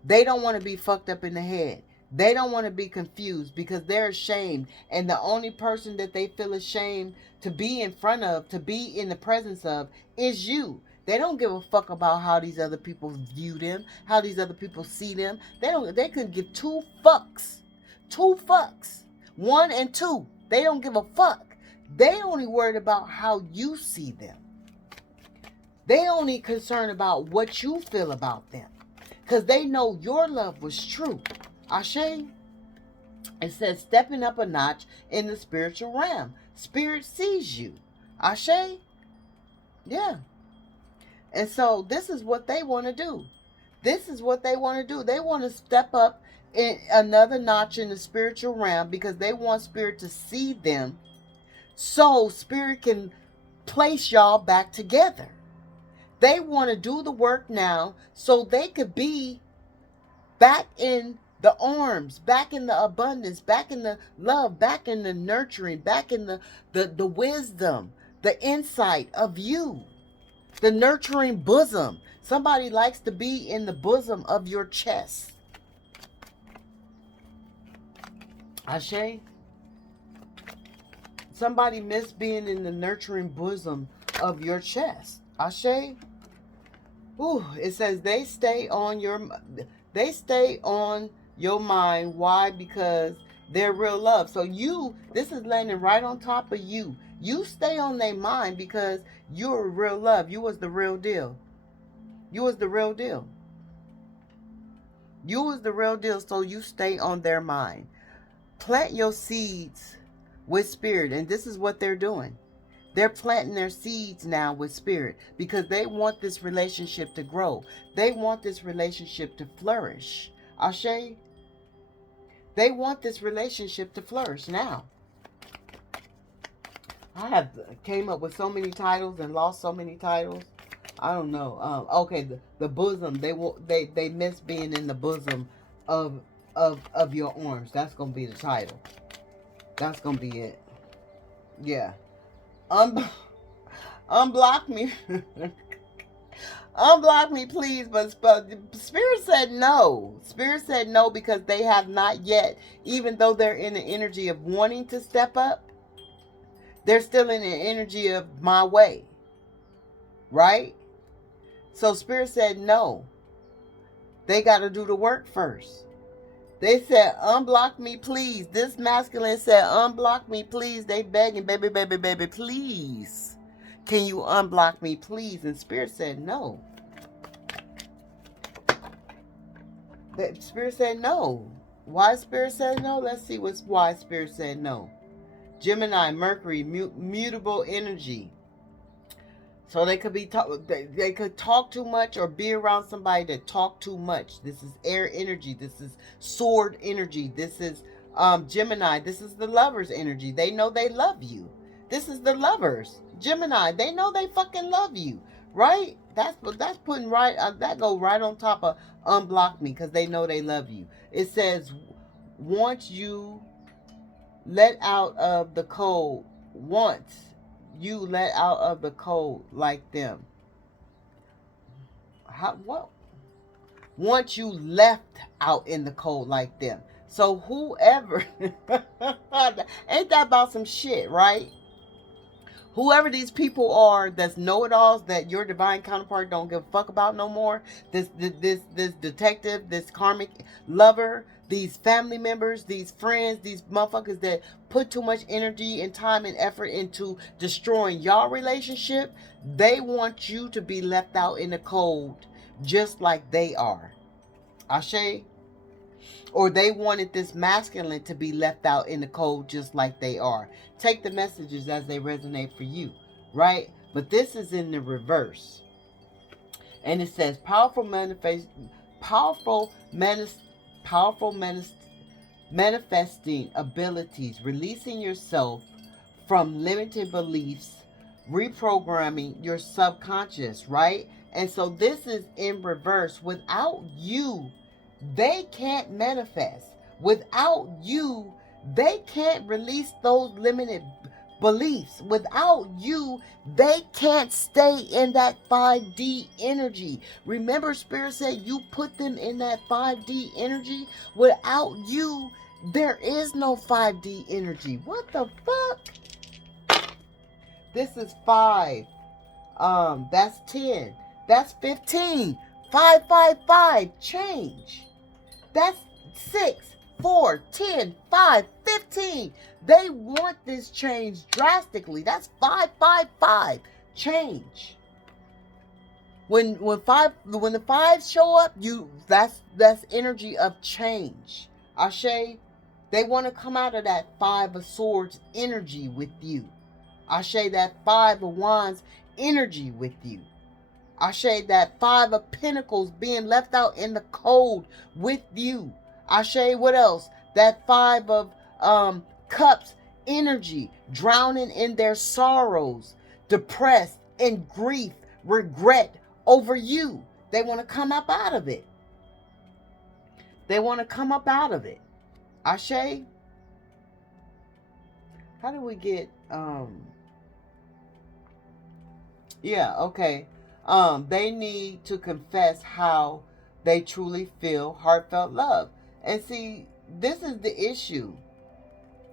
they don't want to be fucked up in the head. They don't want to be confused because they're ashamed. And the only person that they feel ashamed to be in front of, to be in the presence of, is you. They don't give a fuck about how these other people view them, how these other people see them. They couldn't give two fucks. Two fucks. One and two. They don't give a fuck. They only worried about how you see them. They only concerned about what you feel about them. Because they know your love was true. Ashe, it says stepping up a notch in the spiritual realm. Spirit sees you. Ashe, yeah. And so this is what they want to do. This is what they want to do. They want to step up in another notch in the spiritual realm because they want Spirit to see them so Spirit can place y'all back together. They want to do the work now so they could be back in the arms, back in the abundance, back in the love, back in the nurturing, back in the wisdom, the insight of you, the nurturing bosom. Somebody likes to be in the bosom of your chest. Ashe? Somebody miss being in the nurturing bosom of your chest. Ashe? Ooh, it says they stay on your mind. Why? Because they're real love. So this is landing right on top of you. You stay on their mind because you're real love. You was the real deal. You was the real deal. You was the real deal, so you stay on their mind. Plant your seeds with Spirit, and this is what they're doing. They're planting their seeds now with Spirit because they want this relationship to grow. They want this relationship to flourish. Ashe? They want this relationship to flourish now. I have came up with so many titles and lost so many titles. I don't know. Okay, the bosom. They miss being in the bosom of your arms. That's gonna be the title. That's gonna be it. Yeah. Unblock me. Unblock me, please. But Spirit said no. Spirit said no because they have not yet, even though they're in the energy of wanting to step up, they're still in the energy of my way. Right? So Spirit said no. They got to do the work first. They said, unblock me, please. This masculine said, unblock me, please. They begging, baby, baby, baby, please. Can you unblock me, please? And Spirit said, no. The Spirit said, no. Why Spirit said no? Let's see why Spirit said no. Gemini, Mercury, mutable energy. So they could they could talk too much or be around somebody that talk too much. This is air energy. This is sword energy. This is Gemini. This is the lovers energy. They know they love you. This is the lovers. Gemini. They know they fucking love you, right? That's putting right. That go right on top of unblock me because they know they love you. It says once you let out of the cold, once you let out of the cold like them. What? Once you left out in the cold like them. So whoever, ain't that about some shit, right? Whoever these people are that's know-it-alls that your divine counterpart don't give a fuck about no more, this detective, this karmic lover, these family members, these friends, these motherfuckers that put too much energy and time and effort into destroying y'all relationship, they want you to be left out in the cold just like they are. Ashe? Or they wanted this masculine to be left out in the cold just like they are. Take the messages as they resonate for you, right? But this is in the reverse. And it says manifesting abilities, releasing yourself from limited beliefs, reprogramming your subconscious, right? And so this is in reverse. Without you, they can't manifest. Without you, they can't release those limited beliefs. Without you, they can't stay in that 5D energy. Remember, Spirit said you put them in that 5D energy. Without you, there is no 5D energy. What the fuck? This is 5. That's 10. That's 15. 5, 5, 5. Change. That's 6, 4, 10, 5, 15. They want this change drastically. That's 5, 5, 5. Change. When the fives show up, that's energy of change. Ashe, they want to come out of that 5 of swords energy with you. Ashe, that 5 of wands energy with you. Ashe, that 5 of pentacles being left out in the cold with you. Ashe, what else? That 5 of cups energy, drowning in their sorrows, depressed, in grief, regret over you. They want to come up out of it. They want to come up out of it. Ashe, how do we get yeah, okay. They need to confess how they truly feel heartfelt love. And see, this is the issue.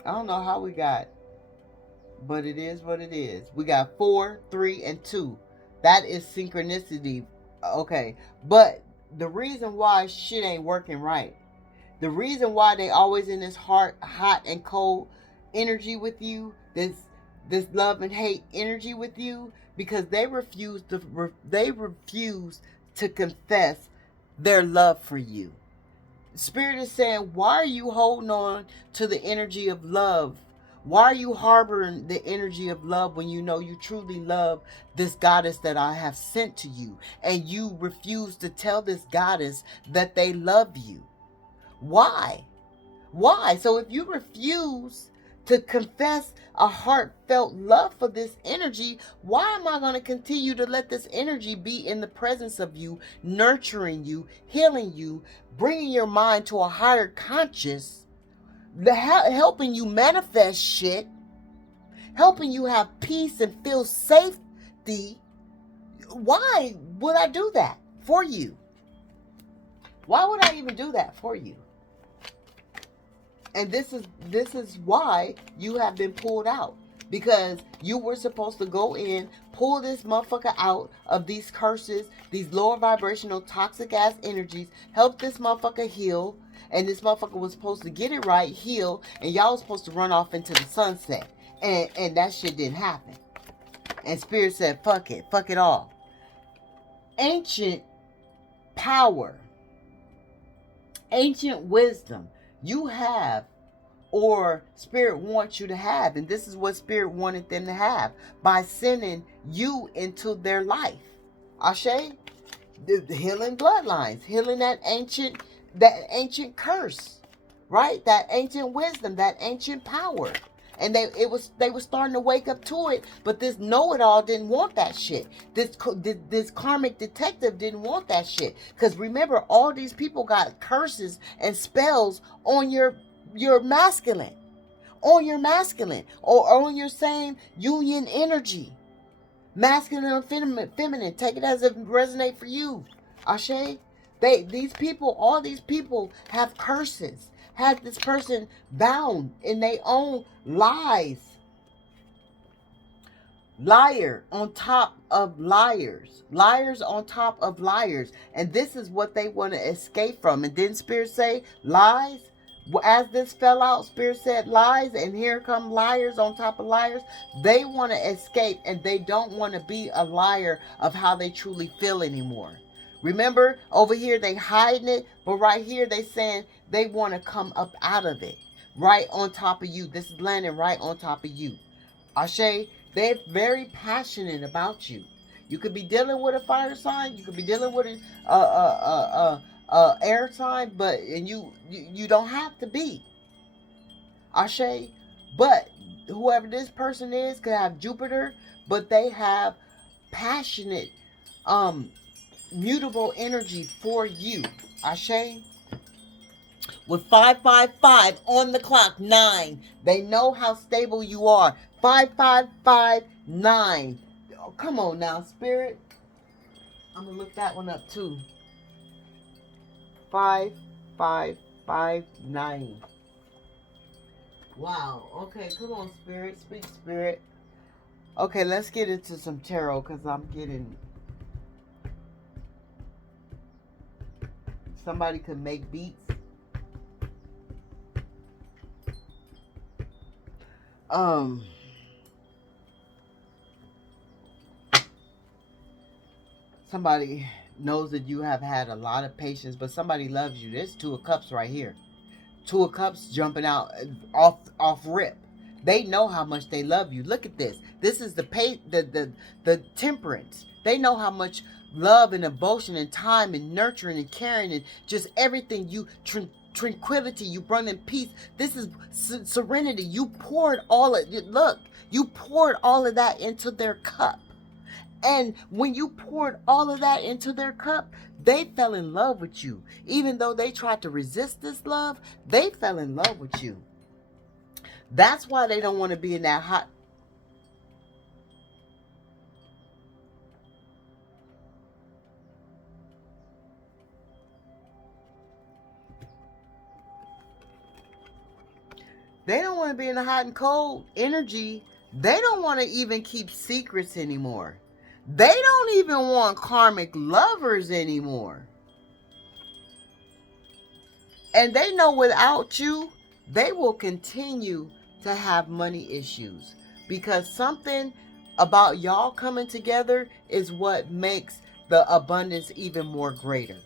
I don't know how we got, but it is what it is. We got 4, 3, and 2. That is synchronicity. Okay. But the reason why shit ain't working right, the reason why they always in this hot and cold energy with you, this love and hate energy with you, because they refuse to confess their love for you. Spirit is saying, why are you holding on to the energy of love? Why are you harboring the energy of love when you know you truly love this goddess that I have sent to you, and you refuse to tell this goddess that they love you? Why? Why? So if you refuse to confess a heartfelt love for this energy, why am I going to continue to let this energy be in the presence of you, nurturing you, healing you, bringing your mind to a higher conscious, helping you manifest shit, helping you have peace and feel safety? Why would I do that for you? Why would I even do that for you? And this is why you have been pulled out. Because you were supposed to go in, pull this motherfucker out of these curses, these lower vibrational toxic ass energies, help this motherfucker heal. And this motherfucker was supposed to get it right, heal, and y'all was supposed to run off into the sunset. And that shit didn't happen. And Spirit said, fuck it all. Ancient power, ancient wisdom you have, or Spirit wants you to have, and this is what Spirit wanted them to have by sending you into their life. Ashe, the healing bloodlines, healing that ancient curse, right? That ancient wisdom, that ancient power. And they were starting to wake up to it, but this know-it-all didn't want that shit. This karmic detective didn't want that shit. Because remember, all these people got curses and spells on your your masculine, on your masculine, or on your same union energy. Masculine and feminine. Take it as it resonate for you. Ashe. These people, all these people have curses. Have this person bound in their own lies. Liar on top of liars. Liars on top of liars. And this is what they want to escape from. And didn't Spirit say lies? As this fell out, Spirit said lies, and here come liars on top of liars. They want to escape, and they don't want to be a liar of how they truly feel anymore. Remember, over here they hiding it, but right here they saying they want to come up out of it. Right on top of you. This is landing right on top of you. Ashe, they're very passionate about you. You could be dealing with a fire sign. You could be dealing with a air sign, but and you don't have to be. Ashe, but whoever this person is could have Jupiter, but they have passionate, mutable energy for you. Ashe. With 555 on the clock, 9. They know how stable you are. 5559. Oh, come on now, Spirit. I'm going to look that one up too. 5559. Wow. Okay, come on, Spirit. Speak, Spirit. Okay, let's get into some tarot because I'm getting... Somebody could make beats. Somebody knows that you have had a lot of patience, but somebody loves you. There's 2 of Cups right here. 2 of Cups jumping out off rip. They know how much they love you. Look at this. This is the temperance. They know how much love and devotion and time and nurturing and caring and just everything you tranquility, you bring in peace. This is serenity. You poured all of it. Look, you poured all of that into their cup. And when you poured all of that into their cup, they fell in love with you. Even though they tried to resist this love, they fell in love with you. That's why they don't want to be in that hot. They don't want to be in the hot and cold energy. They don't want to even keep secrets anymore. They don't even want karmic lovers anymore. And they know without you, they will continue to have money issues. Because something about y'all coming together is what makes the abundance even more greater.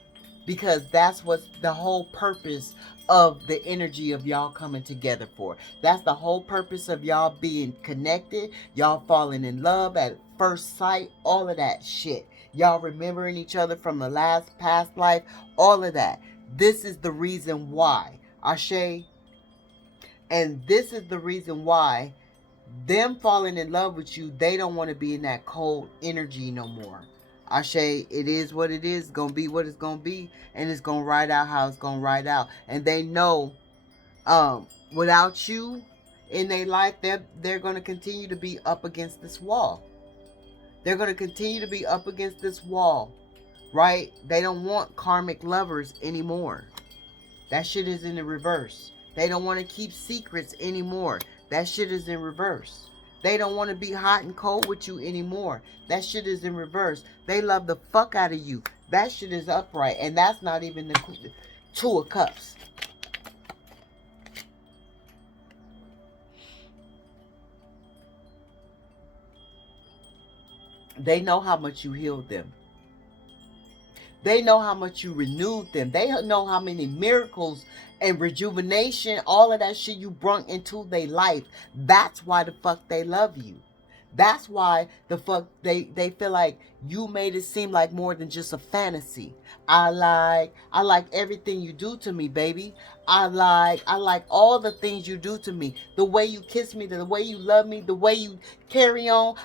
Because that's what the whole purpose of the energy of y'all coming together for. That's the whole purpose of y'all being connected. Y'all falling in love at first sight. All of that shit. Y'all remembering each other from the past life. All of that. This is the reason why. Ashe. And this is the reason why them falling in love with you, they don't want to be in that cold energy no more. Ashe, it is what it is. It's going to be what it's going to be. And it's going to ride out how it's going to ride out. And they know without you in their life, they're going to continue to be up against this wall. They're going to continue to be up against this wall. Right? They don't want karmic lovers anymore. That shit is in the reverse. They don't want to keep secrets anymore. That shit is in reverse. They don't want to be hot and cold with you anymore. That shit is in reverse. They love the fuck out of you. That shit is upright. And that's not even the 2 of Cups. They know how much you healed them. They know how much you renewed them. They know how many miracles and rejuvenation, all of that shit you brought into their life. That's why the fuck they love you. That's why the fuck they feel like you made it seem like more than just a fantasy. I like everything you do to me, baby. I like all the things you do to me. The way you kiss me, the way you love me, the way you carry on.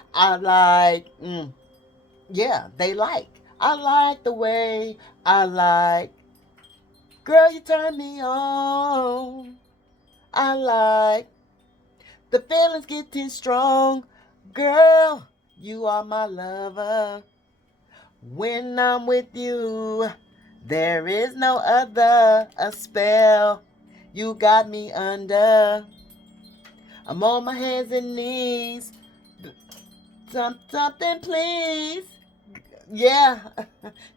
Yeah, they like. I like the way I like. Girl, you turn me on. I like. The feeling's getting strong. Girl, you are my lover. When I'm with you, there is no other. A spell you got me under. I'm on my hands and knees. Something, please. Yeah,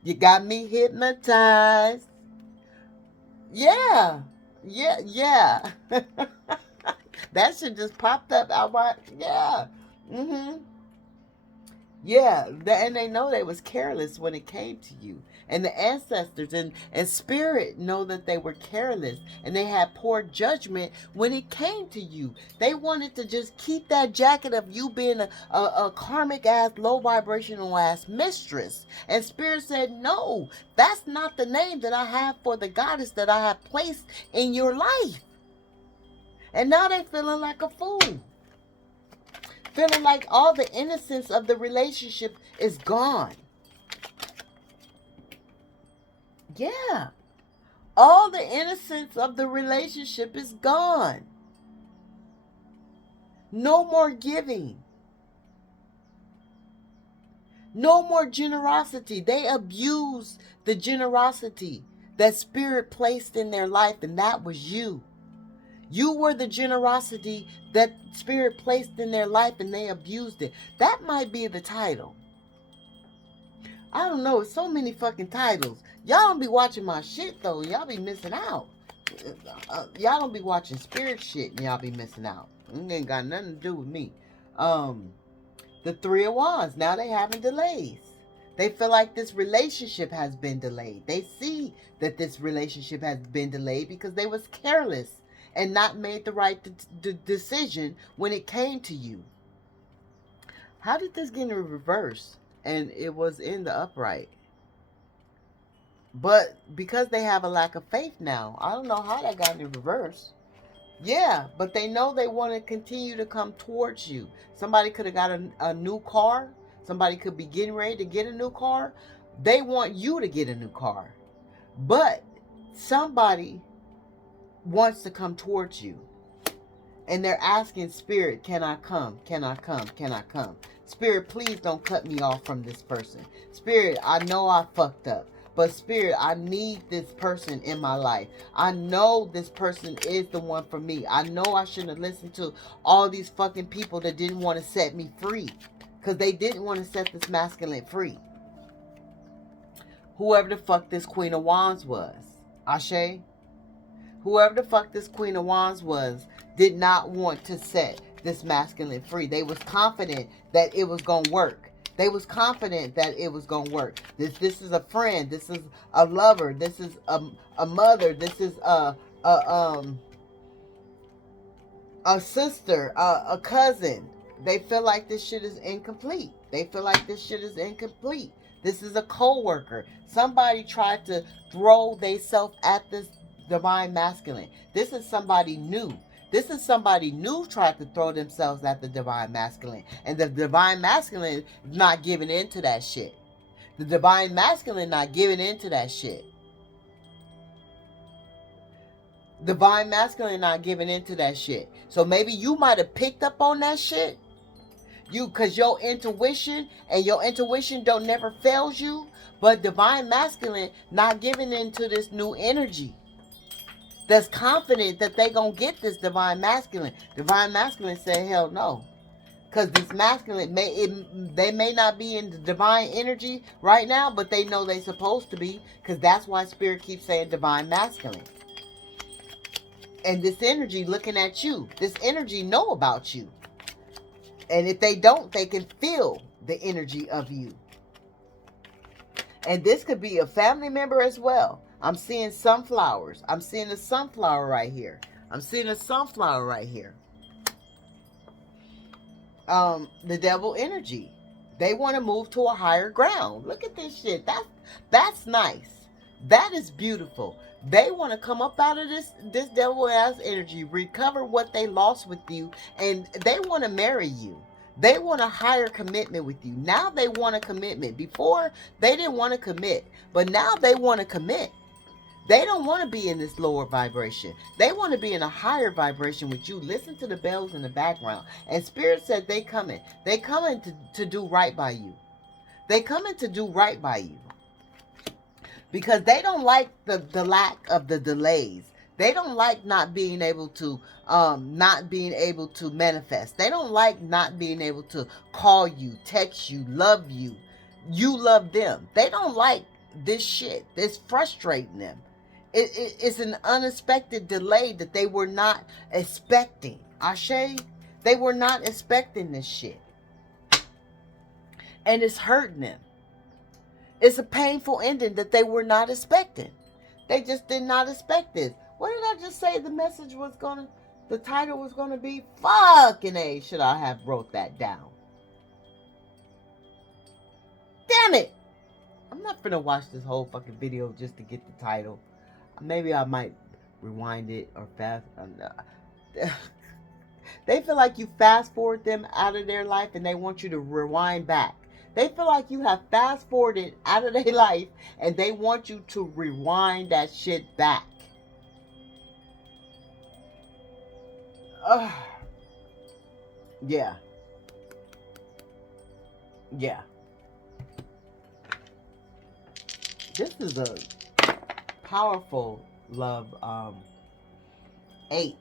you got me hypnotized. Yeah, yeah. That shit just popped up out my, yeah. Yeah, and they know they was careless when it came to you. And the ancestors and spirit know that they were careless and they had poor judgment when it came to you. They wanted to just keep that jacket of you being a karmic ass, low vibrational ass mistress. And spirit said, no, that's not the name that I have for the goddess that I have placed in your life. And now they feeling like a fool. Feeling like all the innocence of the relationship is gone. Yeah. All the innocence of the relationship is gone. No more giving. No more generosity. They abused the generosity that spirit placed in their life, and that was you. You were the generosity that spirit placed in their life and they abused it. That might be the title. I don't know. It's so many fucking titles. Y'all don't be watching my shit though. Y'all be missing out. Y'all don't be watching spirit shit and y'all be missing out. It ain't got nothing to do with me. The Three of Wands. Now they having delays. They feel like this relationship has been delayed. They see that this relationship has been delayed because they was careless and not made the right decision when it came to you. How did this get in reverse? And it was in the upright. But because they have a lack of faith now, I don't know how that got in reverse. Yeah, but they know they want to continue to come towards you. Somebody could have got a new car. Somebody could be getting ready to get a new car. They want you to get a new car. But somebody wants to come towards you. And they're asking spirit, can I come? Can I come? Can I come? Spirit, please don't cut me off from this person. Spirit, I know I fucked up. But spirit, I need this person in my life. I know this person is the one for me. I know I shouldn't have listened to all these fucking people that didn't want to set me free. Because they didn't want to set this masculine free. Whoever the fuck this Queen of Wands was. Ashe? Whoever the fuck this Queen of Wands was did not want to set this masculine free. They was confident that it was going to work. They was confident that it was going to work. This is a friend. This is a lover. This is a mother. This is a sister, a cousin. They feel like this shit is incomplete. They feel like this shit is incomplete. This is a co-worker. Somebody tried to throw themselves at this divine masculine. This is somebody new. This is somebody new tried to throw themselves at the divine masculine. And the divine masculine is not giving in to that shit. The divine masculine not giving in to that shit. Divine masculine not giving in to that shit. So maybe you might have picked up on that shit. Cause your intuition don't never fails you. But divine masculine not giving in to this new energy. That's confident that they gonna get this divine masculine. Divine masculine said, hell no. Because this masculine, they may not be in the divine energy right now, but they know they supposed to be. Because that's why spirit keeps saying divine masculine. And this energy looking at you. This energy know about you. And if they don't, they can feel the energy of you. And this could be a family member as well. I'm seeing sunflowers. I'm seeing a sunflower right here. I'm seeing a sunflower right here. The devil energy. They want to move to a higher ground. Look at this shit. That's nice. That is beautiful. They want to come up out of this devil ass energy, recover what they lost with you, and they want to marry you. They want a higher commitment with you. Now they want a commitment. Before, they didn't want to commit. But now they want to commit. They don't want to be in this lower vibration. They want to be in a higher vibration with you. Listen to the bells in the background. And Spirit said they coming. They coming to do right by you. They coming to do right by you. Because they don't like the lack of the delays. They don't like not being able to manifest. They don't like not being able to call you, text you, love you. You love them. They don't like this shit. It's frustrating them. It's an unexpected delay that they were not expecting. Ashe, they were not expecting this shit. And it's hurting them. It's a painful ending that they were not expecting. They just did not expect this. What did I just say the title was gonna be? Fucking A, should I have wrote that down? Damn it! I'm not finna watch this whole fucking video just to get the title. Maybe I might rewind it or fast. They feel like you fast forward them out of their life and they want you to rewind back. They feel like you have fast forwarded out of their life and they want you to rewind that shit back. Yeah. Yeah. This is a powerful love 8.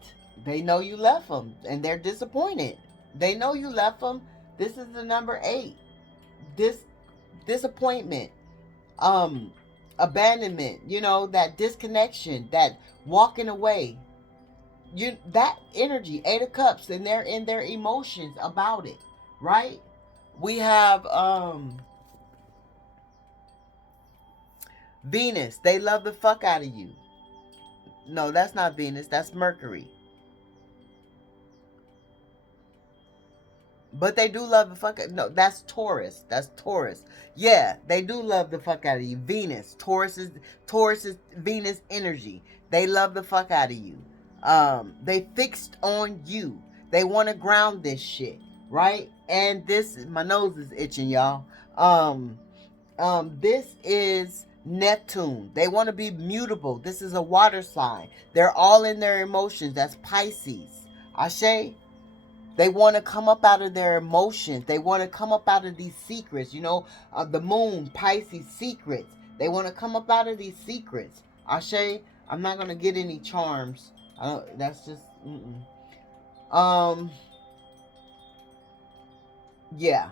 They know you left them and they're disappointed. They know you left them. This is the number 8. Disappointment, abandonment, that disconnection, that walking away, that energy, 8 of Cups, and they're in their emotions about it, right? We have Venus. They love the fuck out of you. No, that's not Venus, that's Mercury. But they do love the fuck out. No, that's Taurus. That's Taurus. Yeah, they do love the fuck out of you. Venus. Taurus is Venus energy. They love the fuck out of you. They fixed on you. They want to ground this shit, right? And my nose is itching, y'all. This is Neptune. They want to be mutable. This is a water sign. They're all in their emotions. That's Pisces. Ashe. They want to come up out of their emotions. They want to come up out of these secrets. The moon, Pisces, secrets. They want to come up out of these secrets. Ashe, I'm not going to get any charms. That's just, yeah.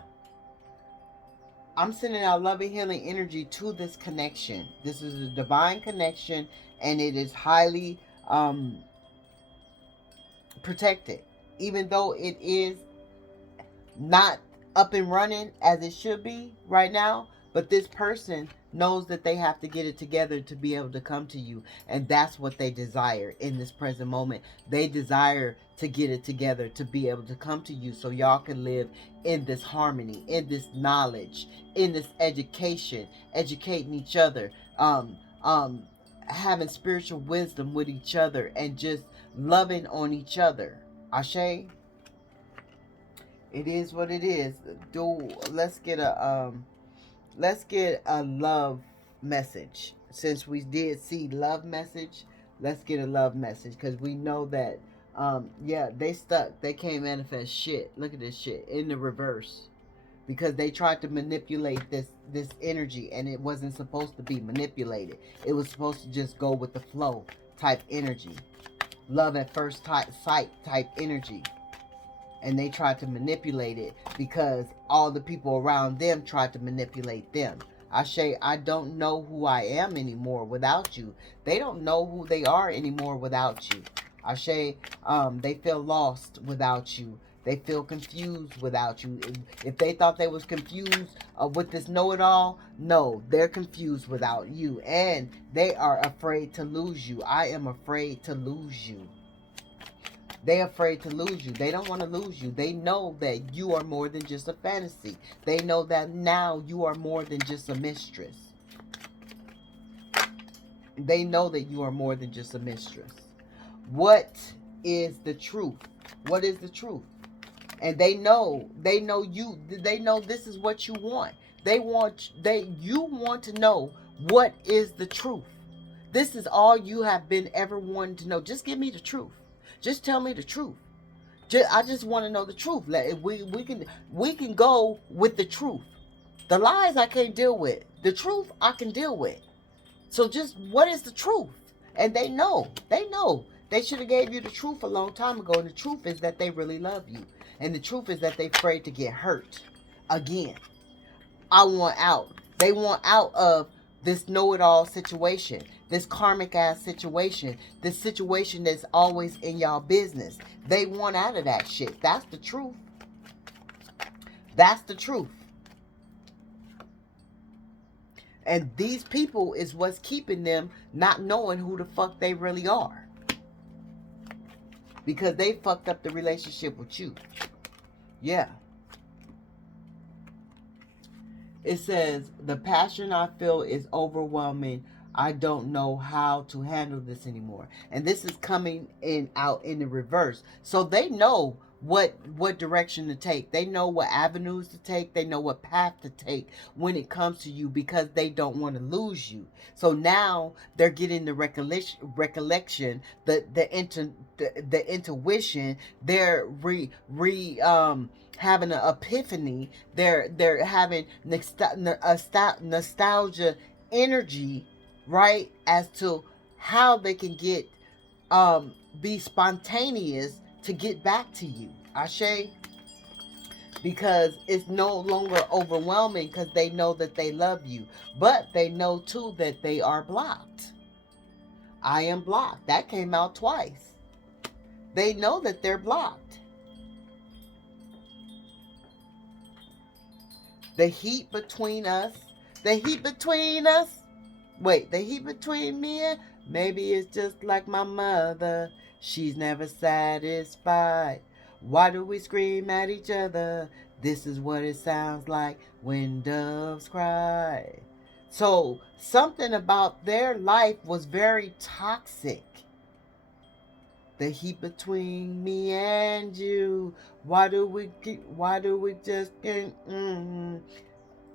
I'm sending out loving, healing energy to this connection. This is a divine connection, and it is highly protected. Even though it is not up and running as it should be right now, but this person knows that they have to get it together to be able to come to you, and that's what they desire in this present moment. They desire to get it together to be able to come to you so y'all can live in this harmony, in this knowledge, in this education, educating each other, having spiritual wisdom with each other, and just loving on each other. Ashe, it is what it is. Let's get a love message. Since we did see love message, let's get a love message, because we know that they stuck. They can't manifest shit. Look at this shit in the reverse, because they tried to manipulate this energy, and it wasn't supposed to be manipulated. It was supposed to just go with the flow type energy. Love at first sight type energy. And they tried to manipulate it because all the people around them tried to manipulate them. I don't know who I am anymore without you. They don't know who they are anymore without you. They feel lost without you. They feel confused without you. If they thought they was confused with this know-it-all, no, they're confused without you. And they are afraid to lose you. I am afraid to lose you. They're afraid to lose you. They don't want to lose you. They know that you are more than just a fantasy. They know that now you are more than just a mistress. They know that you are more than just a mistress. What is the truth? What is the truth? And they know you. They know this is what you want. You want to know what is the truth. this is all you have been ever wanting to know. Just give me the truth. Just tell me the truth. I just want to know the truth. We can go with the truth. The lies I can't deal with. The truth I can deal with. So just what is the truth? And they know. They know. They should have gave you the truth a long time ago. And the truth is that they really love you. And the truth is that they're afraid to get hurt again. I want out. They want out of this know-it-all situation, this karmic ass situation, this situation that's always in y'all business. They want out of that shit. That's the truth. That's the truth. And these people is what's keeping them not knowing who the fuck they really are. Because they fucked up the relationship with you. Yeah. It says, the passion I feel is overwhelming. I don't know how to handle this anymore. And this is coming out in the reverse. So they know what direction to take. They know what avenues to take. They know what path to take when it comes to you, because they don't want to lose you. So now they're getting the recollection, the intuition. They're having an epiphany. They're having nostalgia energy, right, as to how they can get be spontaneous to get back to you. Ashe. Because it's no longer overwhelming, because they know that they love you. But they know too that they are blocked. I am blocked. That came out twice. They know that they're blocked. The heat between us. The heat between us. Wait, the heat between me and maybe it's just like my mother. She's never satisfied. Why do we scream at each other? This is what it sounds like when doves cry. So something about their life was very toxic. The heat between me and you. Why do we just get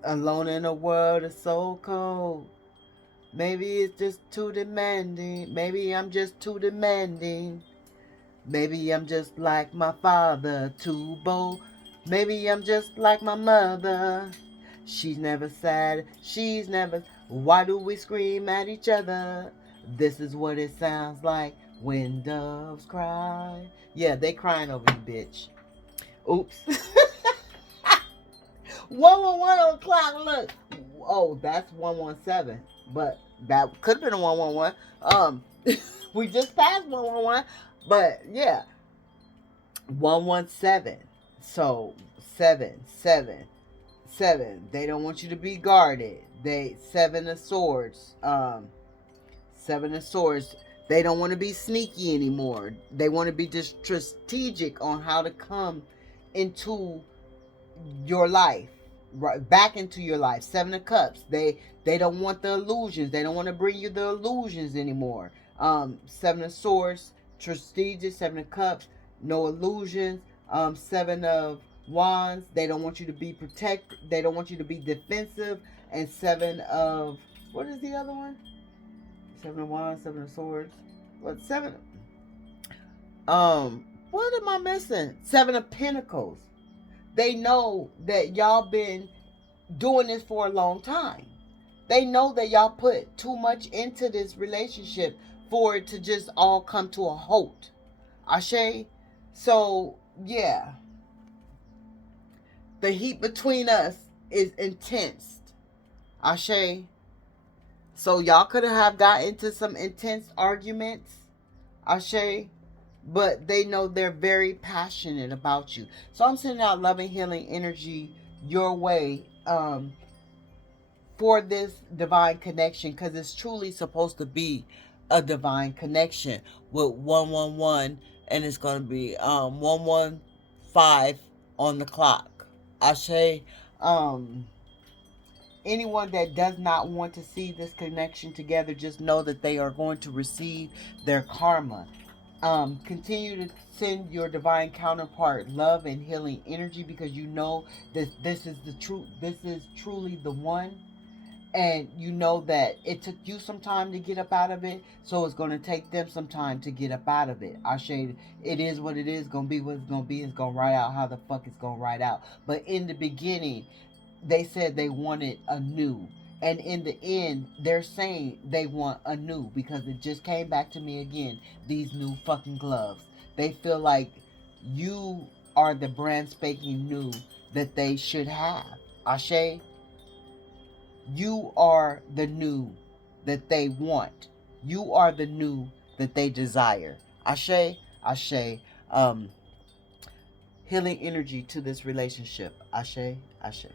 alone in a world that's so cold? Maybe it's just too demanding. Maybe I'm just too demanding. Maybe I'm just like my father, too bold. Maybe I'm just like my mother. She's never sad. She's never... Why do we scream at each other? This is what it sounds like when doves cry. Yeah, they crying over you, bitch. Oops. 111 on the clock, look. Oh, that's 117. But that could have been a 111. We just passed 111. But yeah, 117. So 7. They don't want you to be guarded. They 7 of swords. 7 of swords. They don't want to be sneaky anymore. They want to be just strategic on how to come into your life, right back into your life. 7 of cups. They don't want the illusions. They don't want to bring you the illusions anymore. 7 of swords. Strategic. 7 of cups, no illusions. 7 of wands, they don't want you to be they don't want you to be defensive. And 7 of, what is the other one? 7 of wands, 7 of swords, what, 7, what am I missing? 7 of pentacles. They know that y'all been doing this for a long time. They know that y'all put too much into this relationship for it to just all come to a halt. Ashe? So, yeah. The heat between us is intense. Ashe? So, y'all could have got into some intense arguments. Ashe? But they know they're very passionate about you. So, I'm sending out loving, healing energy your way for this divine connection, because it's truly supposed to be a divine connection with 111, and it's going to be 115 on the clock. Ashe. Anyone that does not want to see this connection together, just know that they are going to receive their karma. Continue to send your divine counterpart love and healing energy, because you know that this is the truth. This is truly the one. and you know that it took you some time to get up out of it, so it's going to take them some time to get up out of it. I shade it is what it is, gonna be what it's gonna be. It's gonna ride out how the fuck it's gonna ride out. But in the beginning, they said they wanted a new, and in the end they're saying they want a new, because it just came back to me again, these new fucking gloves. They feel like you are the brand spanking new that they should have. Ashe, you are the new that they want. You are the new that they desire. Ashe, Ashe. Um, Healing energy to this relationship. Ashe, Ashe.